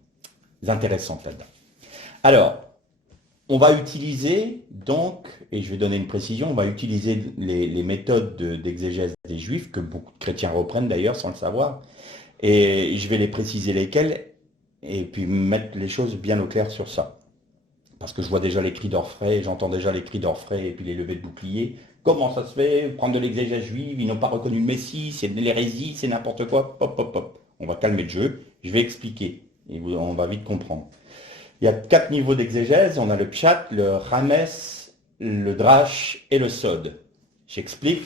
intéressante là-dedans? Alors, on va utiliser donc, et je vais donner une précision, on va utiliser les méthodes d'exégèse des Juifs, que beaucoup de chrétiens reprennent d'ailleurs sans le savoir, et je vais les préciser lesquelles, et puis mettre les choses bien au clair sur ça. Parce que je vois déjà les cris d'orfraie, j'entends déjà les cris d'orfraie et puis les levées de boucliers. Comment ça se fait? Prendre de l'exégèse juive, ils n'ont pas reconnu le Messie, c'est de l'hérésie, c'est n'importe quoi. Pop, pop, pop. On va calmer le jeu, je vais expliquer, et on va vite comprendre. Il y a 4 niveaux d'exégèse, on a le pshat, le rames, le drash et le sod. J'explique.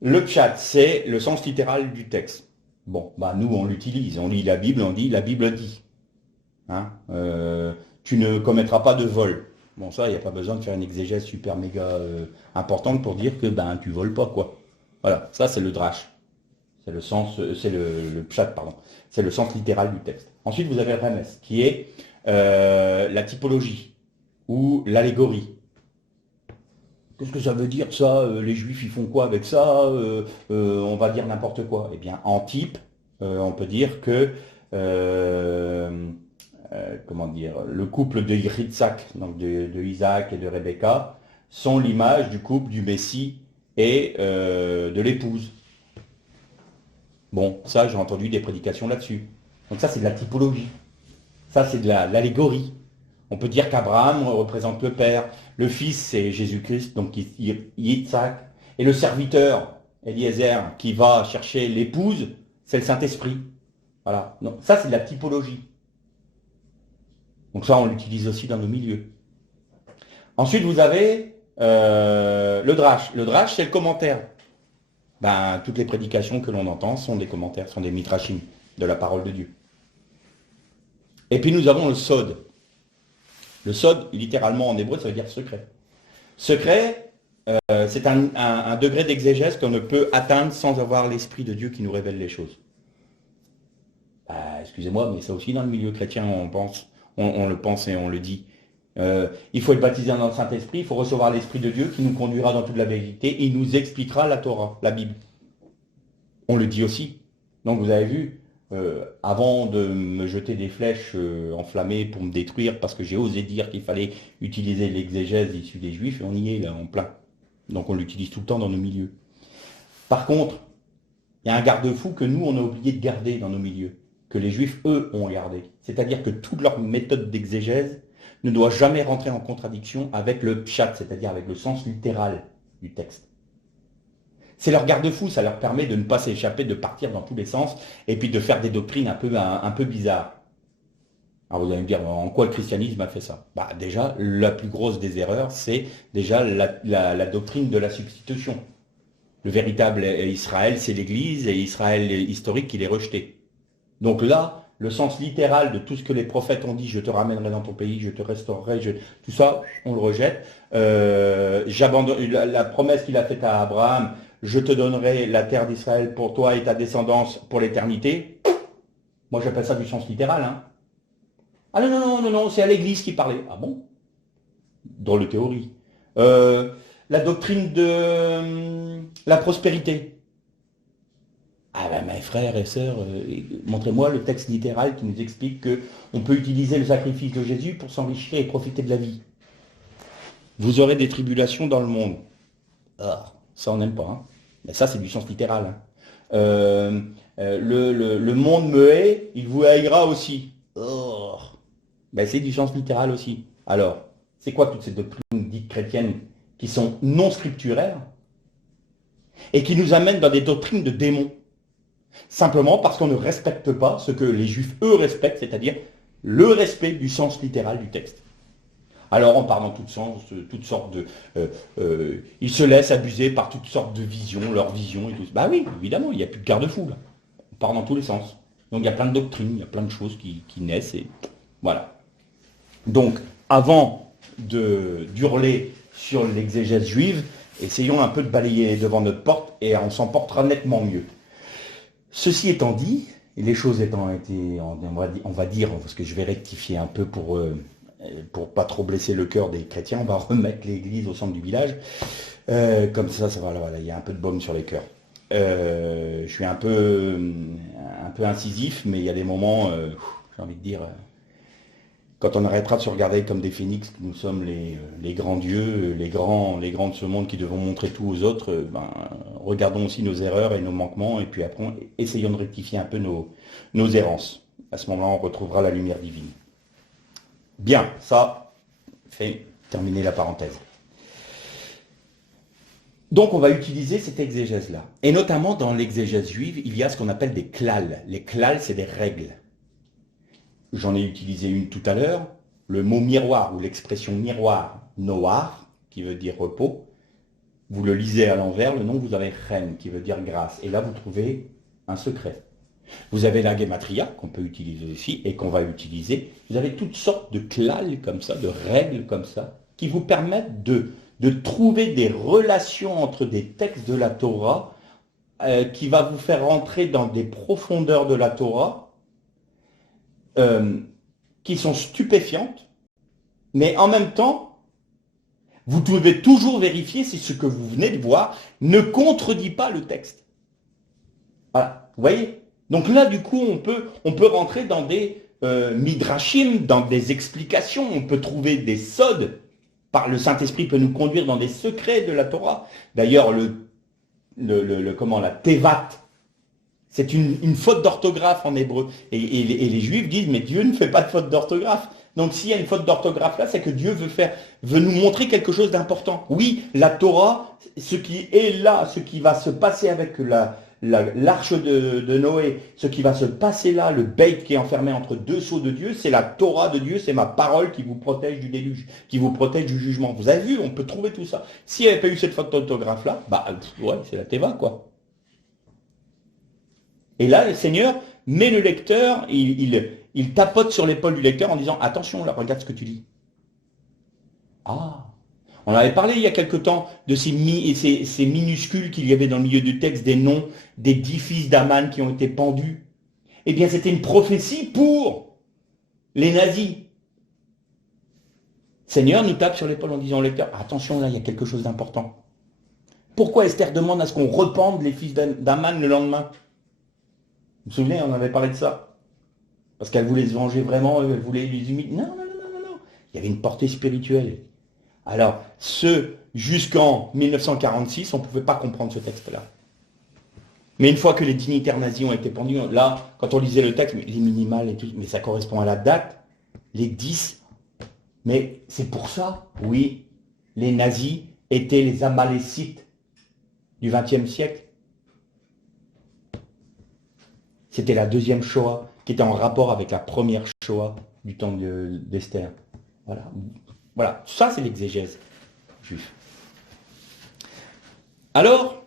Le pshat, c'est le sens littéral du texte. Bon, nous on l'utilise, on lit la Bible, on dit, la Bible dit. Tu ne commettras pas de vol. Bon, ça, il n'y a pas besoin de faire une exégèse super méga importante pour dire que tu voles pas, quoi. Voilà, ça c'est le drash. C'est le sens, c'est le pshat, pardon. C'est le sens littéral du texte. Ensuite, vous avez le rames, qui est la typologie ou l'allégorie. Qu'est-ce que ça veut dire ça? Les Juifs, ils font quoi avec ça? On va dire n'importe quoi. Eh bien, en type, on peut dire que comment dire, le couple de Yitzhak, donc de Isaac et de Rebecca, sont l'image du couple du Messie et de l'épouse. Bon, ça, j'ai entendu des prédications là-dessus. Donc ça, c'est de la typologie. Ça, c'est de l'allégorie. On peut dire qu'Abraham représente le Père, le Fils, c'est Jésus-Christ, donc Yitzhak, et le serviteur, Eliezer, qui va chercher l'épouse, c'est le Saint-Esprit. Voilà. Donc, ça, c'est de la typologie. Donc ça, on l'utilise aussi dans nos milieux. Ensuite, vous avez le drash. Le drash, c'est le commentaire. Ben, toutes les prédications que l'on entend sont des commentaires, sont des midrashim de la parole de Dieu. Et puis nous avons le sod. Le sod, littéralement en hébreu, ça veut dire secret. Secret, c'est un degré d'exégèse qu'on ne peut atteindre sans avoir l'Esprit de Dieu qui nous révèle les choses. Excusez-moi, mais ça aussi dans le milieu chrétien, on le pense et on le dit. Il faut être baptisé dans le Saint-Esprit, il faut recevoir l'Esprit de Dieu qui nous conduira dans toute la vérité, il nous expliquera la Torah, la Bible. On le dit aussi. Donc vous avez vu, avant de me jeter des flèches enflammées pour me détruire, parce que j'ai osé dire qu'il fallait utiliser l'exégèse issue des Juifs, on y est là en plein. Donc on l'utilise tout le temps dans nos milieux. Par contre, il y a un garde-fou que nous, on a oublié de garder dans nos milieux, que les Juifs, eux, ont gardé. C'est-à-dire que toute leur méthode d'exégèse ne doit jamais rentrer en contradiction avec le pshat, c'est-à-dire avec le sens littéral du texte. C'est leur garde-fou, ça leur permet de ne pas s'échapper, de partir dans tous les sens, et puis de faire des doctrines un peu bizarres. Alors vous allez me dire, en quoi le christianisme a fait ça? Déjà, la plus grosse des erreurs, c'est déjà la doctrine de la substitution. Le véritable Israël, c'est l'Église, et Israël historique, il est rejeté. Donc là, le sens littéral de tout ce que les prophètes ont dit, je te ramènerai dans ton pays, je te restaurerai, tout ça, on le rejette. J'abandonne la promesse qu'il a faite à Abraham, je te donnerai la terre d'Israël pour toi et ta descendance pour l'éternité. Moi, j'appelle ça du sens littéral. Hein. Ah non, c'est à l'Église qui parlait. Ah bon? Dans la théorie. La doctrine de la prospérité. Mes frères et sœurs, montrez-moi le texte littéral qui nous explique qu'on peut utiliser le sacrifice de Jésus pour s'enrichir et profiter de la vie. Vous aurez des tribulations dans le monde. Ça, on n'aime pas. Hein. Mais ça, c'est du sens littéral. Hein. Le monde me hait, il vous haïra aussi. C'est du sens littéral aussi. Alors, c'est quoi toutes ces doctrines dites chrétiennes qui sont non scripturaires et qui nous amènent dans des doctrines de démons? Simplement parce qu'on ne respecte pas ce que les Juifs, eux, respectent, c'est-à-dire le respect du sens littéral du texte. Alors on part dans toutes sortes de... ils se laissent abuser par toutes sortes de visions, leurs visions et tout. Oui, évidemment, il n'y a plus de garde-fou là. On part dans tous les sens. Donc il y a plein de doctrines, il y a plein de choses qui naissent et voilà. Donc, avant d'hurler sur l'exégèse juive, essayons un peu de balayer devant notre porte et on s'en portera nettement mieux. Ceci étant dit, et les choses étant été, on va dire, parce que je vais rectifier un peu pour pas trop blesser le cœur des chrétiens, on va remettre l'église au centre du village. Comme ça va, voilà, il y a un peu de baume sur les cœurs. Je suis un peu incisif, mais il y a des moments, j'ai envie de dire, quand on arrêtera de se regarder comme des phénix, que nous sommes les grands dieux, les grands de ce monde qui devons montrer tout aux autres, regardons aussi nos erreurs et nos manquements, et puis après, essayons de rectifier un peu nos errances. À ce moment-là, on retrouvera la lumière divine. Bien, ça fait terminer la parenthèse. Donc on va utiliser cette exégèse-là. Et notamment dans l'exégèse juive, il y a ce qu'on appelle des klal. Les klal, c'est des règles. J'en ai utilisé une tout à l'heure. Le mot miroir ou l'expression miroir, noar, qui veut dire repos. Vous le lisez à l'envers, le nom vous avez chen, qui veut dire grâce. Et là, vous trouvez un secret. Vous avez la gematria, qu'on peut utiliser aussi, et qu'on va utiliser. Vous avez toutes sortes de klal comme ça, de règles comme ça, qui vous permettent de trouver des relations entre des textes de la Torah, qui va vous faire rentrer dans des profondeurs de la Torah, qui sont stupéfiantes, mais en même temps, vous devez toujours vérifier si ce que vous venez de voir ne contredit pas le texte. Voilà, vous voyez? Donc là, du coup, on peut rentrer dans des midrashim, dans des explications, on peut trouver des sods, par le Saint-Esprit peut nous conduire dans des secrets de la Torah. D'ailleurs, la Tevat, C'est une faute d'orthographe en hébreu. Et les Juifs disent, mais Dieu ne fait pas de faute d'orthographe. Donc s'il y a une faute d'orthographe là, c'est que Dieu veut nous montrer quelque chose d'important. Oui, la Torah, ce qui est là, ce qui va se passer avec l'arche de Noé, ce qui va se passer là, le beit qui est enfermé entre deux sceaux de Dieu, c'est la Torah de Dieu, c'est ma parole qui vous protège du déluge, qui vous protège du jugement. Vous avez vu, on peut trouver tout ça. S'il n'y avait pas eu cette faute d'orthographe là, bah ouais, c'est la Teva quoi. Et là, le Seigneur met le lecteur, il tapote sur l'épaule du lecteur en disant « Attention, là, regarde ce que tu lis. » Ah, on avait parlé il y a quelque temps de ces minuscules qu'il y avait dans le milieu du texte, des noms des 10 fils d'Aman qui ont été pendus. Eh bien, c'était une prophétie pour les nazis. Seigneur nous tape sur l'épaule en disant au lecteur « Attention, là, il y a quelque chose d'important. » Pourquoi Esther demande à ce qu'on repende les fils d'Aman le lendemain? Vous vous souvenez, on avait parlé de ça. Parce qu'elle voulait se venger vraiment, elle voulait les humilier. Non, non, non, non, non, non. Il y avait une portée spirituelle. Alors, jusqu'en 1946, on ne pouvait pas comprendre ce texte-là. Mais une fois que les dignitaires nazis ont été pendus, là, quand on lisait le texte, les minimales et tout, mais ça correspond à la date, les 10. Mais c'est pour ça, oui, les nazis étaient les Amalécites du XXe siècle. C'était la deuxième Shoah qui était en rapport avec la première Shoah du temps d'Esther. Voilà. Voilà, ça c'est l'exégèse juif. Alors,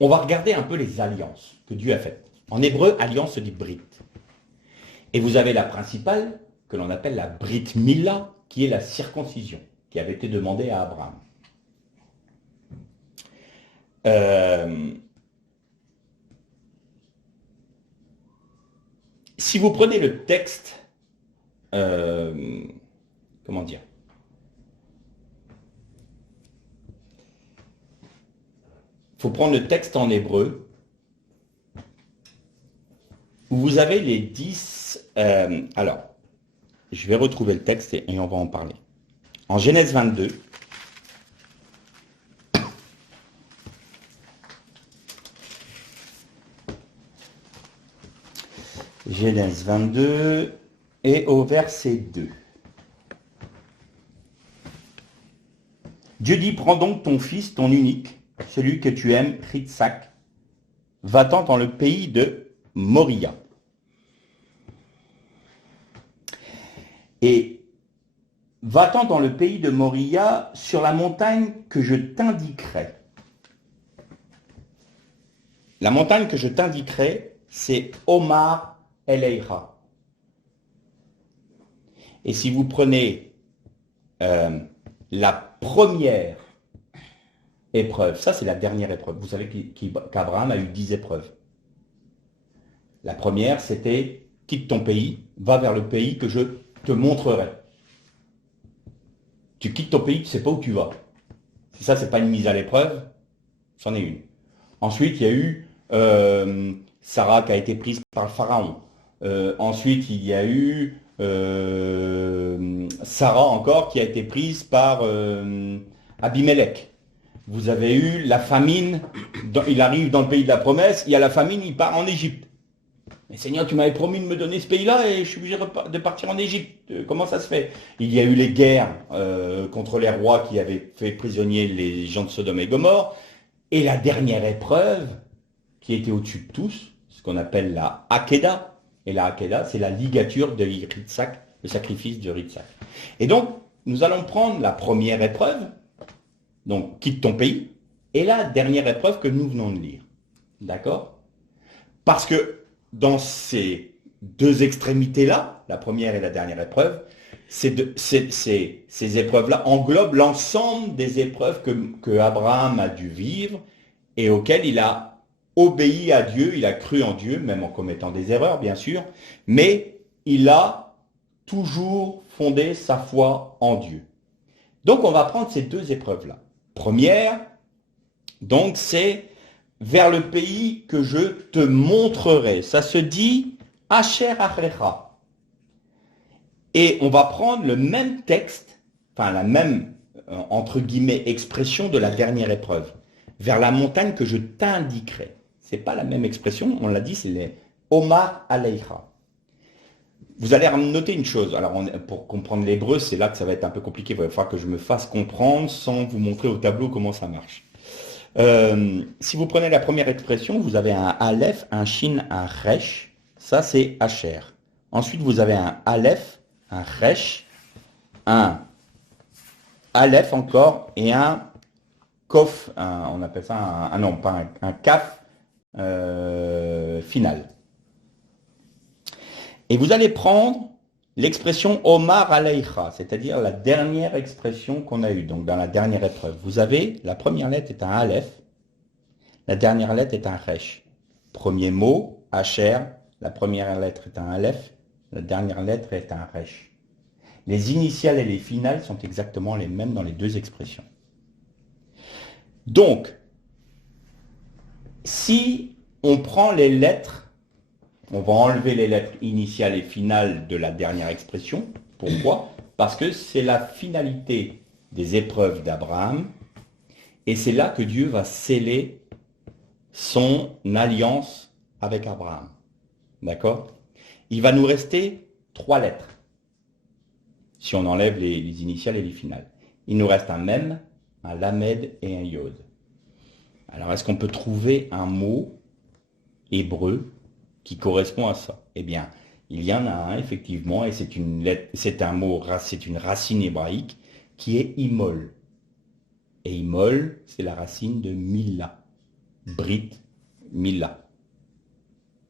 on va regarder un peu les alliances que Dieu a faites. En hébreu, alliance se dit brit. Et vous avez la principale, que l'on appelle la brit mila, qui est la circoncision, qui avait été demandée à Abraham. Si vous prenez le texte, comment dire, il faut prendre le texte en hébreu, où vous avez les 10... alors, je vais retrouver le texte et on va en parler. En Genèse 22, Genèse 22 et au verset 2. Dieu dit, prends donc ton fils, ton unique, celui que tu aimes, Ritsak, va-t'en dans le pays de Moria. Et va-t'en dans le pays de Moria sur la montagne que je t'indiquerai. La montagne que je t'indiquerai, c'est Omar Eleira. Et si vous prenez la première épreuve, ça c'est la dernière épreuve. Vous savez qu'Abraham a eu 10 épreuves. La première, c'était quitte ton pays, va vers le pays que je te montrerai. Tu quittes ton pays, tu ne sais pas où tu vas. Si ça, c'est pas une mise à l'épreuve, c'en est une. Ensuite, il y a eu Sarah qui a été prise par le pharaon. Ensuite, il y a eu Sarah encore qui a été prise par Abimelech. Vous avez eu la famine, il arrive dans le pays de la promesse, il y a la famine, il part en Égypte. Mais Seigneur, tu m'avais promis de me donner ce pays-là et je suis obligé de partir en Égypte. Comment ça se fait? Il y a eu les guerres contre les rois qui avaient fait prisonnier les gens de Sodome et Gomorrhe. Et la dernière épreuve, qui était au-dessus de tous, ce qu'on appelle la Hakeda. Et la Hakeda, c'est la ligature de Ritsak, le sacrifice de Ritsak. Et donc, nous allons prendre la première épreuve, donc quitte ton pays, et la dernière épreuve que nous venons de lire. D'accord? Parce que dans ces deux extrémités-là, la première et la dernière épreuve, ces épreuves-là englobent l'ensemble des épreuves que Abraham a dû vivre et auxquelles il a obéi à Dieu, il a cru en Dieu, même en commettant des erreurs, bien sûr, mais il a toujours fondé sa foi en Dieu. Donc, on va prendre ces deux épreuves-là. Première, donc, c'est vers le pays que je te montrerai. Ça se dit Asher Achecha. Et on va prendre le même texte, enfin la même, entre guillemets, expression de la dernière épreuve. Vers la montagne que je t'indiquerai. C'est pas la même expression, on l'a dit, c'est les Omar Aleïcha. Vous allez noter une chose. Alors, pour comprendre l'hébreu, c'est là que ça va être un peu compliqué. Il va falloir que je me fasse comprendre sans vous montrer au tableau comment ça marche. Si vous prenez la première expression, vous avez un Aleph, un Shin, un Resh. Ça, c'est Asher. Ensuite, vous avez un Aleph, un Resh, un Aleph encore et un Kof. On appelle ça non, pas un Kaf final. Et vous allez prendre l'expression Omar Aleïcha, c'est-à-dire la dernière expression qu'on a eue, donc dans la dernière épreuve. Vous avez, la première lettre est un Aleph, la dernière lettre est un Resh. Premier mot, Asher, la première lettre est un Aleph, la dernière lettre est un Resh. Les initiales et les finales sont exactement les mêmes dans les deux expressions. Donc, si on prend les lettres, on va enlever les lettres initiales et finales de la dernière expression. Pourquoi? Parce que c'est la finalité des épreuves d'Abraham et c'est là que Dieu va sceller son alliance avec Abraham. D'accord? Il va nous rester 3 lettres si on enlève les initiales et les finales. Il nous reste un Mem, un Lamed et un Yod. Alors, est-ce qu'on peut trouver un mot hébreu qui correspond à ça? Eh bien, il y en a un, effectivement, et c'est une lettre, c'est un mot, c'est une racine hébraïque qui est Imol. Et Imol, c'est la racine de Mila. Brit Mila.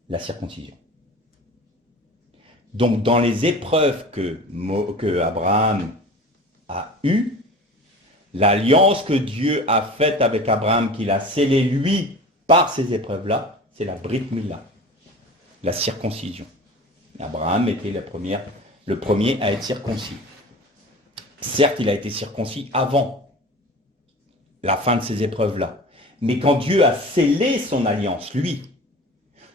La circoncision. Donc, dans les épreuves que Abraham a eues, l'alliance que Dieu a faite avec Abraham, qu'il a scellée lui par ces épreuves-là, c'est la Brit Mila. La circoncision. Abraham était le premier à être circoncis. Certes, il a été circoncis avant la fin de ces épreuves-là. Mais quand Dieu a scellé son alliance, lui,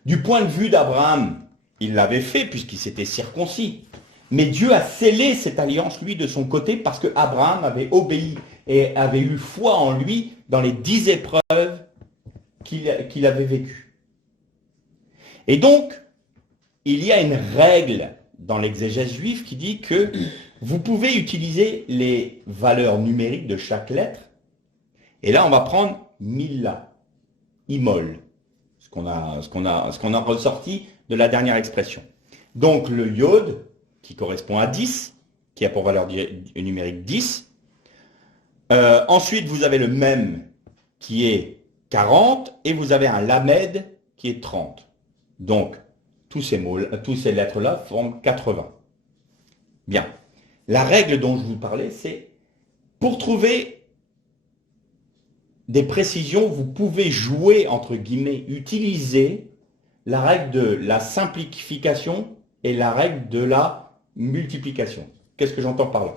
du point de vue d'Abraham, il l'avait fait puisqu'il s'était circoncis. Mais Dieu a scellé cette alliance, lui, de son côté, parce que Abraham avait obéi et avait eu foi en lui dans les 10 épreuves qu'il avait vécues. Et donc, il y a une règle dans l'exégèse juive qui dit que vous pouvez utiliser les valeurs numériques de chaque lettre. Et là, on va prendre Mila, Imol, ce qu'on a ressorti de la dernière expression. Donc, le Yod, qui correspond à 10, qui a pour valeur numérique 10. Ensuite, vous avez le Mem, qui est 40, et vous avez un Lamed, qui est 30. Donc, tous ces lettres-là forment 80. Bien. La règle dont je vous parlais, c'est pour trouver des précisions, vous pouvez jouer, entre guillemets, utiliser la règle de la simplification et la règle de la multiplication. Qu'est-ce que j'entends par là?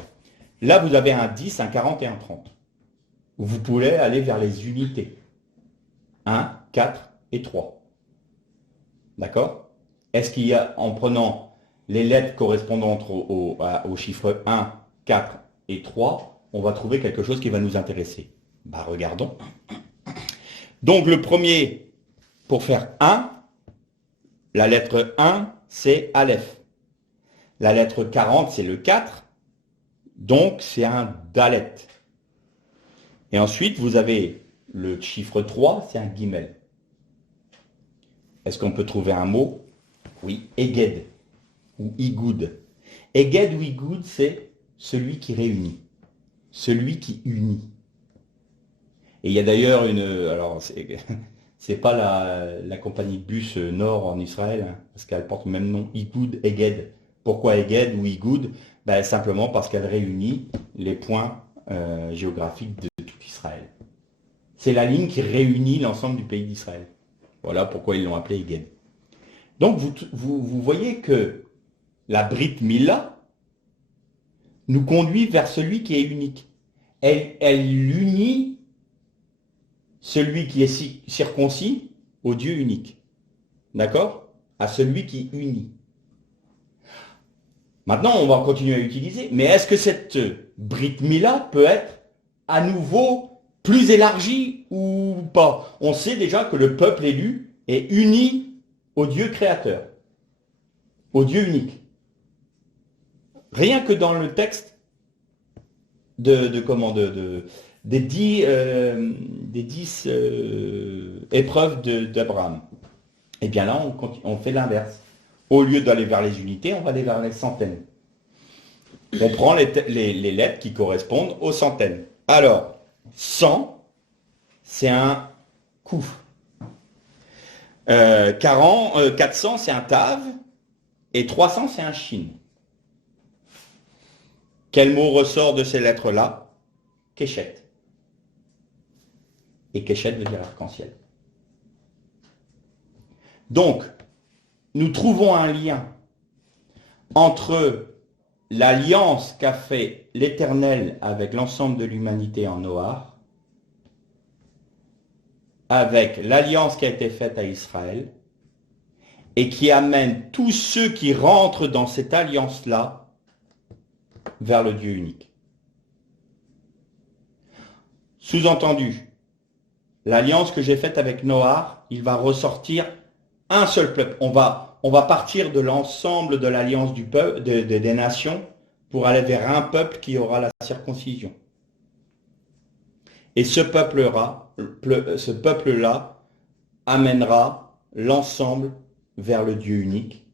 Là, vous avez un 10, un 40 et un 30. Vous pouvez aller vers les unités. 1, 4 et 3. D'accord? Est-ce qu'il y a, en prenant les lettres correspondantes aux chiffres 1, 4 et 3, on va trouver quelque chose qui va nous intéresser? Bah, regardons. Donc, le premier, pour faire 1, la lettre 1, c'est Aleph. La lettre 40, c'est le 4. Donc, c'est un Dalet. Et ensuite, vous avez le chiffre 3, c'est un Gimel. Est-ce qu'on peut trouver un mot? Oui, Eged ou Igoud. Eged ou Igoud, c'est celui qui réunit, celui qui unit. Et il y a d'ailleurs alors c'est pas la compagnie de bus Nord en Israël, hein, parce qu'elle porte le même nom, Igoud, Eged. Pourquoi Eged ou Igoud? Ben, simplement parce qu'elle réunit les points géographiques de tout Israël. C'est la ligne qui réunit l'ensemble du pays d'Israël. Voilà pourquoi ils l'ont appelé Eged. Donc vous voyez que la Brit Mila nous conduit vers celui qui est unique. Elle unit celui qui est circoncis au Dieu unique. D'accord? À celui qui unit. Maintenant, on va continuer à utiliser, mais est-ce que cette Brit Mila peut être à nouveau plus élargie ou pas? On sait déjà que le peuple élu est uni au Dieu créateur, au Dieu unique. Rien que dans le texte des 10 épreuves d'Abraham. Et bien là, on fait l'inverse. Au lieu d'aller vers les unités, on va aller vers les centaines. On prend les lettres qui correspondent aux centaines. Alors, 100, c'est un kouf. 400, c'est un tav. Et 300, c'est un shin. Quel mot ressort de ces lettres-là? Keshet. Et Keshet veut dire arc-en-ciel. Donc, nous trouvons un lien entre l'alliance qu'a fait l'Éternel avec l'ensemble de l'humanité en Noar, avec l'alliance qui a été faite à Israël, et qui amène tous ceux qui rentrent dans cette alliance-là vers le Dieu unique. Sous-entendu, l'alliance que j'ai faite avec Noar, il va ressortir un seul peuple. On va partir de l'ensemble de l'alliance du peuple, des nations, pour aller vers un peuple qui aura la circoncision. Et ce peuple-là amènera l'ensemble vers le Dieu unique,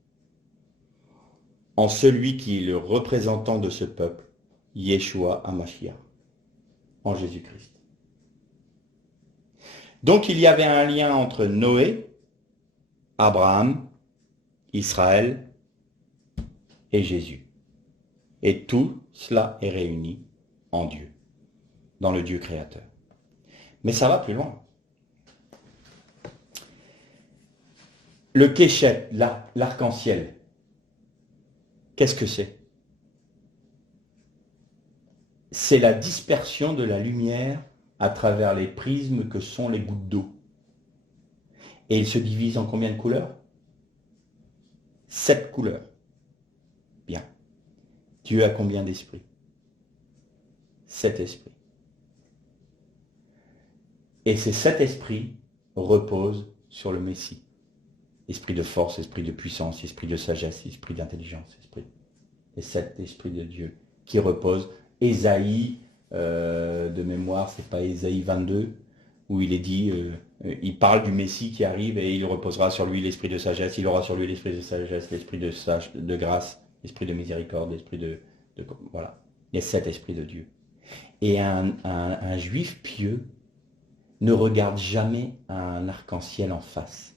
en celui qui est le représentant de ce peuple, Yeshua HaMashiach, en Jésus-Christ. Donc il y avait un lien entre Noé, Abraham, Israël et Jésus. Et tout cela est réuni en Dieu, dans le Dieu créateur. Mais ça va plus loin. Le Keshet, l'arc-en-ciel, qu'est-ce que c'est? C'est la dispersion de la lumière à travers les prismes que sont les gouttes d'eau. Et il se divise en combien de couleurs? 7 couleurs. Bien. Dieu a combien d'esprits? 7 esprits. Et ces 7 esprits reposent sur le Messie. Esprit de force, esprit de puissance, esprit de sagesse, esprit d'intelligence, esprit. Les 7 esprits de Dieu qui reposent. Ésaïe, de mémoire, c'est pas Ésaïe 22, où il est dit, il parle du Messie qui arrive et il reposera sur lui l'esprit de sagesse, il aura sur lui l'esprit de sagesse, l'esprit de grâce, l'esprit de miséricorde, l'esprit de voilà, les 7 esprits de Dieu. Et un juif pieux ne regarde jamais un arc-en-ciel en face.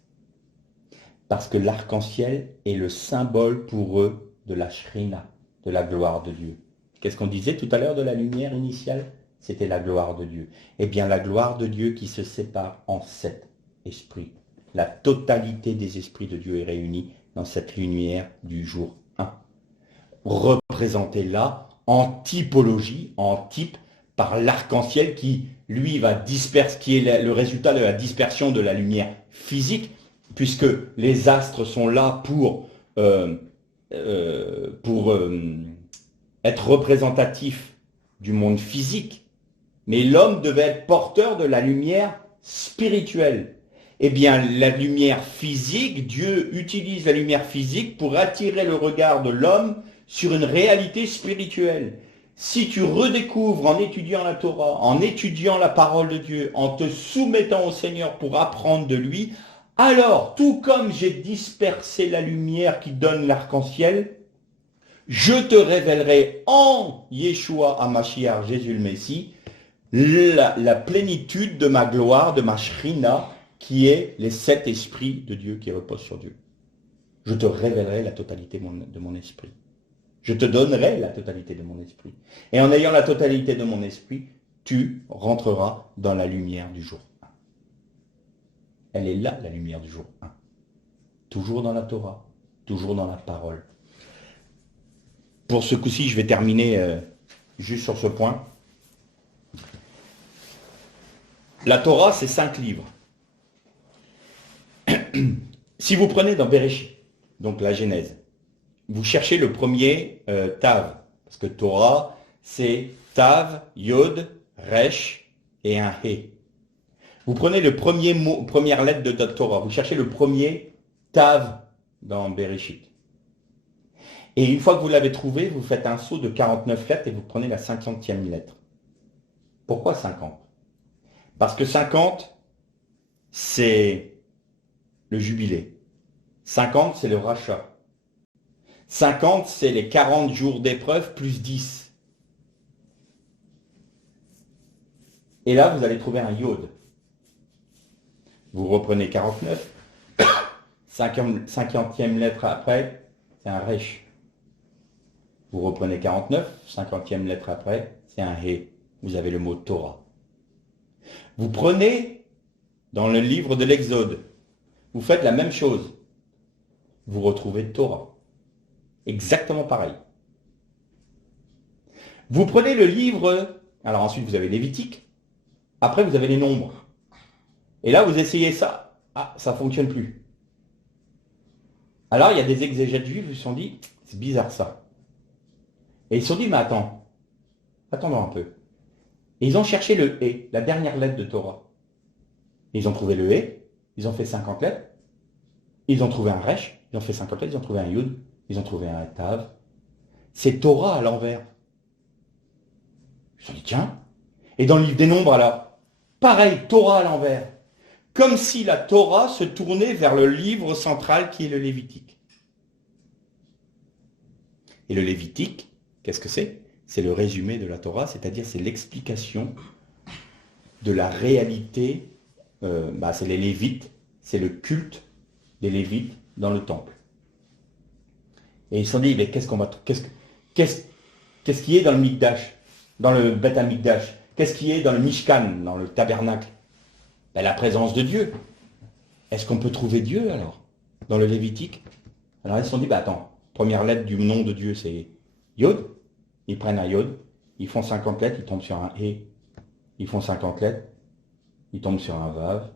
Parce que l'arc-en-ciel est le symbole pour eux de la Shrina, de la gloire de Dieu. Qu'est-ce qu'on disait tout à l'heure de la lumière initiale? C'était la gloire de Dieu. Eh bien, la gloire de Dieu qui se sépare en 7 esprits. La totalité des esprits de Dieu est réunie dans cette lumière du jour 1. Représentée là, en typologie, en type, par l'arc-en-ciel qui, lui, va disperser, qui est le résultat de la dispersion de la lumière physique, puisque les astres sont là pour être représentatifs du monde physique, mais l'homme devait être porteur de la lumière spirituelle. Eh bien, la lumière physique, Dieu utilise la lumière physique pour attirer le regard de l'homme sur une réalité spirituelle. Si tu redécouvres en étudiant la Torah, en étudiant la parole de Dieu, en te soumettant au Seigneur pour apprendre de lui, alors, tout comme j'ai dispersé la lumière qui donne l'arc-en-ciel, je te révélerai en Yeshua HaMashiach, Jésus le Messie, la plénitude de ma gloire, de ma Shrina, qui est les 7 esprits de Dieu qui reposent sur Dieu. Je te révélerai la totalité de mon esprit. Je te donnerai la totalité de mon esprit. Et en ayant la totalité de mon esprit, tu rentreras dans la lumière du jour 1. Elle est là, la lumière du jour 1. Toujours dans la Torah, toujours dans la parole. Pour ce coup-ci, je vais terminer juste sur ce point. La Torah, c'est 5 livres. Si vous prenez dans Bereshit, donc la Genèse, vous cherchez le premier Tav, parce que Torah, c'est Tav, Yod, Resh et un He. Vous prenez le premier mot, première lettre de notre Torah. Vous cherchez le premier Tav dans Bereshit. Et une fois que vous l'avez trouvé, vous faites un saut de 49 lettres et vous prenez la 50e lettre. Pourquoi 50? Parce que 50, c'est le jubilé. 50, c'est le rachat. 50, c'est les 40 jours d'épreuve plus 10. Et là, vous allez trouver un yod. Vous reprenez 49, 50e lettre après, c'est un resh. Vous reprenez 49, 50e lettre après, c'est un he. Vous avez le mot Torah. Vous prenez dans le livre de l'Exode, vous faites la même chose. Vous retrouvez Torah. Exactement pareil. Vous prenez le livre, alors ensuite vous avez Lévitique, après vous avez les nombres. Et là vous essayez ça, ça ne fonctionne plus. Alors il y a des exégètes juifs qui se sont dit, c'est bizarre ça. Et ils se sont dit, mais attendons un peu. Et ils ont cherché le He, la dernière lettre de Torah. Ils ont trouvé le He, ils ont fait 50 lettres, ils ont trouvé un Resh, ils ont fait 50 lettres, ils ont trouvé un Yud, ils ont trouvé un Tav. C'est Torah à l'envers. Ils se sont dit, tiens. Et dans le livre des nombres alors, pareil, Torah à l'envers. Comme si la Torah se tournait vers le livre central qui est le Lévitique. Et le Lévitique, qu'est-ce que c'est? C'est le résumé de la Torah, c'est-à-dire c'est l'explication de la réalité, c'est les Lévites, c'est le culte des Lévites dans le temple. Et ils se sont dit, mais qu'est-ce qui est dans le Mikdash, dans le Beth Amikdash? Qu'est-ce qui est dans le Mishkan, dans le tabernacle? La présence de Dieu. Est-ce qu'on peut trouver Dieu alors, dans le Lévitique? Alors ils se sont dit, attends, première lettre du nom de Dieu c'est Yod. Ils prennent un Yod, ils font 50 lettres, ils tombent sur un He. Ils font 50 lettres, ils tombent sur un Vav.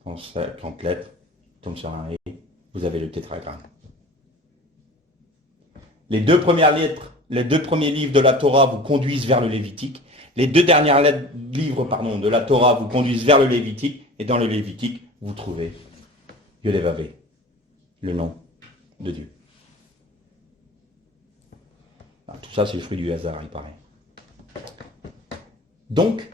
Ils font 50 lettres, ils tombent sur un He. Vous avez le tétragramme. Les deux premières lettres, les deux premiers livres de la Torah vous conduisent vers le Lévitique. Les deux dernières livres de la Torah vous conduisent vers le Lévitique. Et dans le Lévitique, vous trouvez Yod-Hé-Vav-Hé, le nom de Dieu. Tout ça, c'est le fruit du hasard, il paraît. Donc,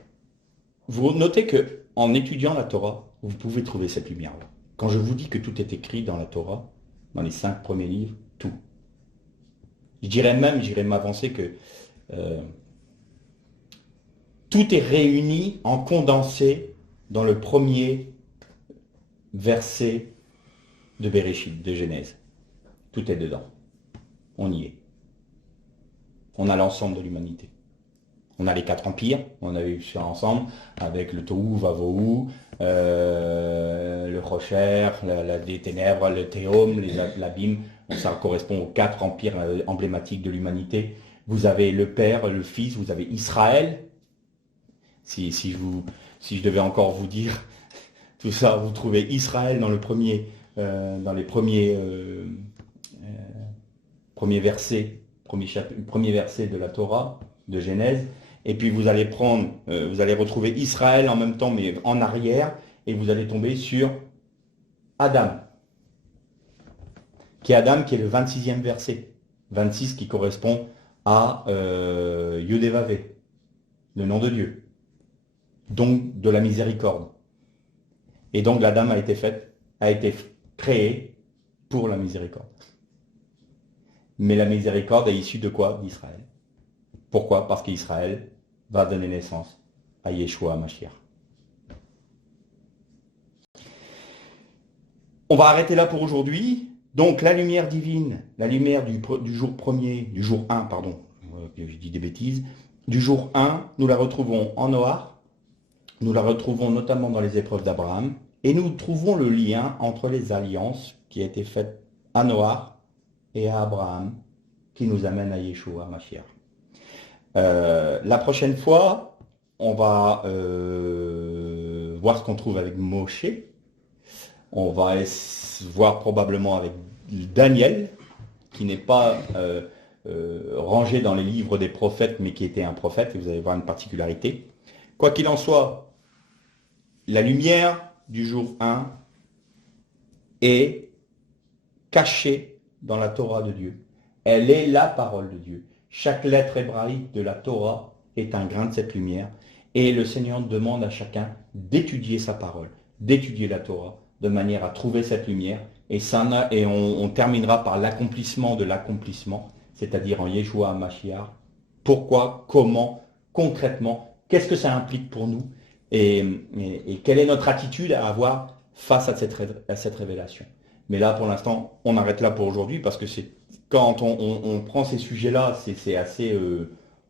vous notez que en étudiant la Torah, vous pouvez trouver cette lumière-là. Quand je vous dis que tout est écrit dans la Torah, dans les 5 premiers livres, tout. J'irais m'avancer que tout est réuni en condensé dans le premier verset de Bereshit, de Genèse. Tout est dedans. On y est. On a l'ensemble de l'humanité. On a les 4 empires, on a vu ça ensemble, avec le Tohu, Vavohu, le Rocher, les ténèbres, le Théum, l'abîme. Ça correspond aux 4 empires emblématiques de l'humanité. Vous avez le Père, le Fils, vous avez Israël. Si je devais encore vous dire tout ça, vous trouvez Israël dans les premiers versets. Premier verset de la Torah, de Genèse, et puis vous allez retrouver Israël en même temps, mais en arrière, et vous allez tomber sur Adam, qui est le 26e verset, 26 qui correspond à Yod-Hé-Vav-Hé, le nom de Dieu, donc de la miséricorde. Et donc l'Adam a été créé pour la miséricorde. Mais la miséricorde est issue de quoi? D'Israël. Pourquoi? Parce qu'Israël va donner naissance à Yeshua Mashiach. On va arrêter là pour aujourd'hui. Donc la lumière divine, la lumière du jour 1, pardon, je dis des bêtises, du jour 1, nous la retrouvons en Noach, nous la retrouvons notamment dans les épreuves d'Abraham, et nous trouvons le lien entre les alliances qui a été faites à Noach et à Abraham, qui nous amène à Yeshua Mashiach. La prochaine fois, on va voir ce qu'on trouve avec Moshe. On va voir probablement avec Daniel, qui n'est pas rangé dans les livres des prophètes, mais qui était un prophète, et vous allez voir une particularité. Quoi qu'il en soit, la lumière du jour 1 est cachée dans la Torah de Dieu. Elle est la parole de Dieu. Chaque lettre hébraïque de la Torah est un grain de cette lumière. Et le Seigneur demande à chacun d'étudier sa parole, d'étudier la Torah, de manière à trouver cette lumière. Et on terminera par l'accomplissement de l'accomplissement, c'est-à-dire en Yeshua HaMashiach. Pourquoi, comment, concrètement, qu'est-ce que ça implique pour nous et quelle est notre attitude à avoir face à cette révélation. Mais là, pour l'instant, on arrête là pour aujourd'hui parce que quand on prend ces sujets-là, c'est assez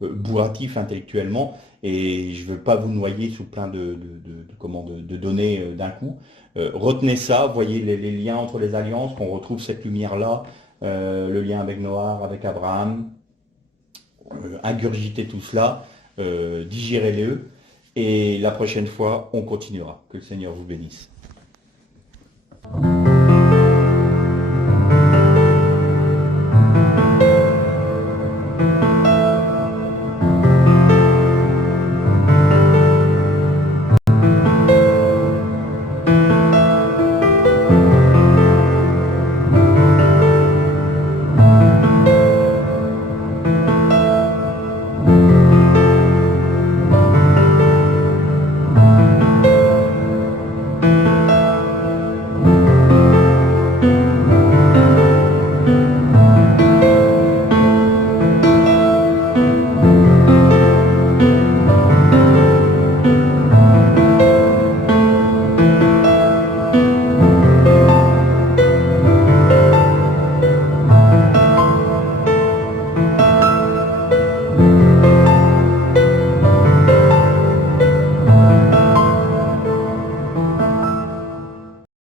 bourratif intellectuellement et je ne veux pas vous noyer sous plein de données d'un coup. Retenez ça, voyez les liens entre les alliances, qu'on retrouve cette lumière-là, le lien avec Noah, avec Abraham, ingurgitez tout cela, digérez-le et la prochaine fois, on continuera. Que le Seigneur vous bénisse.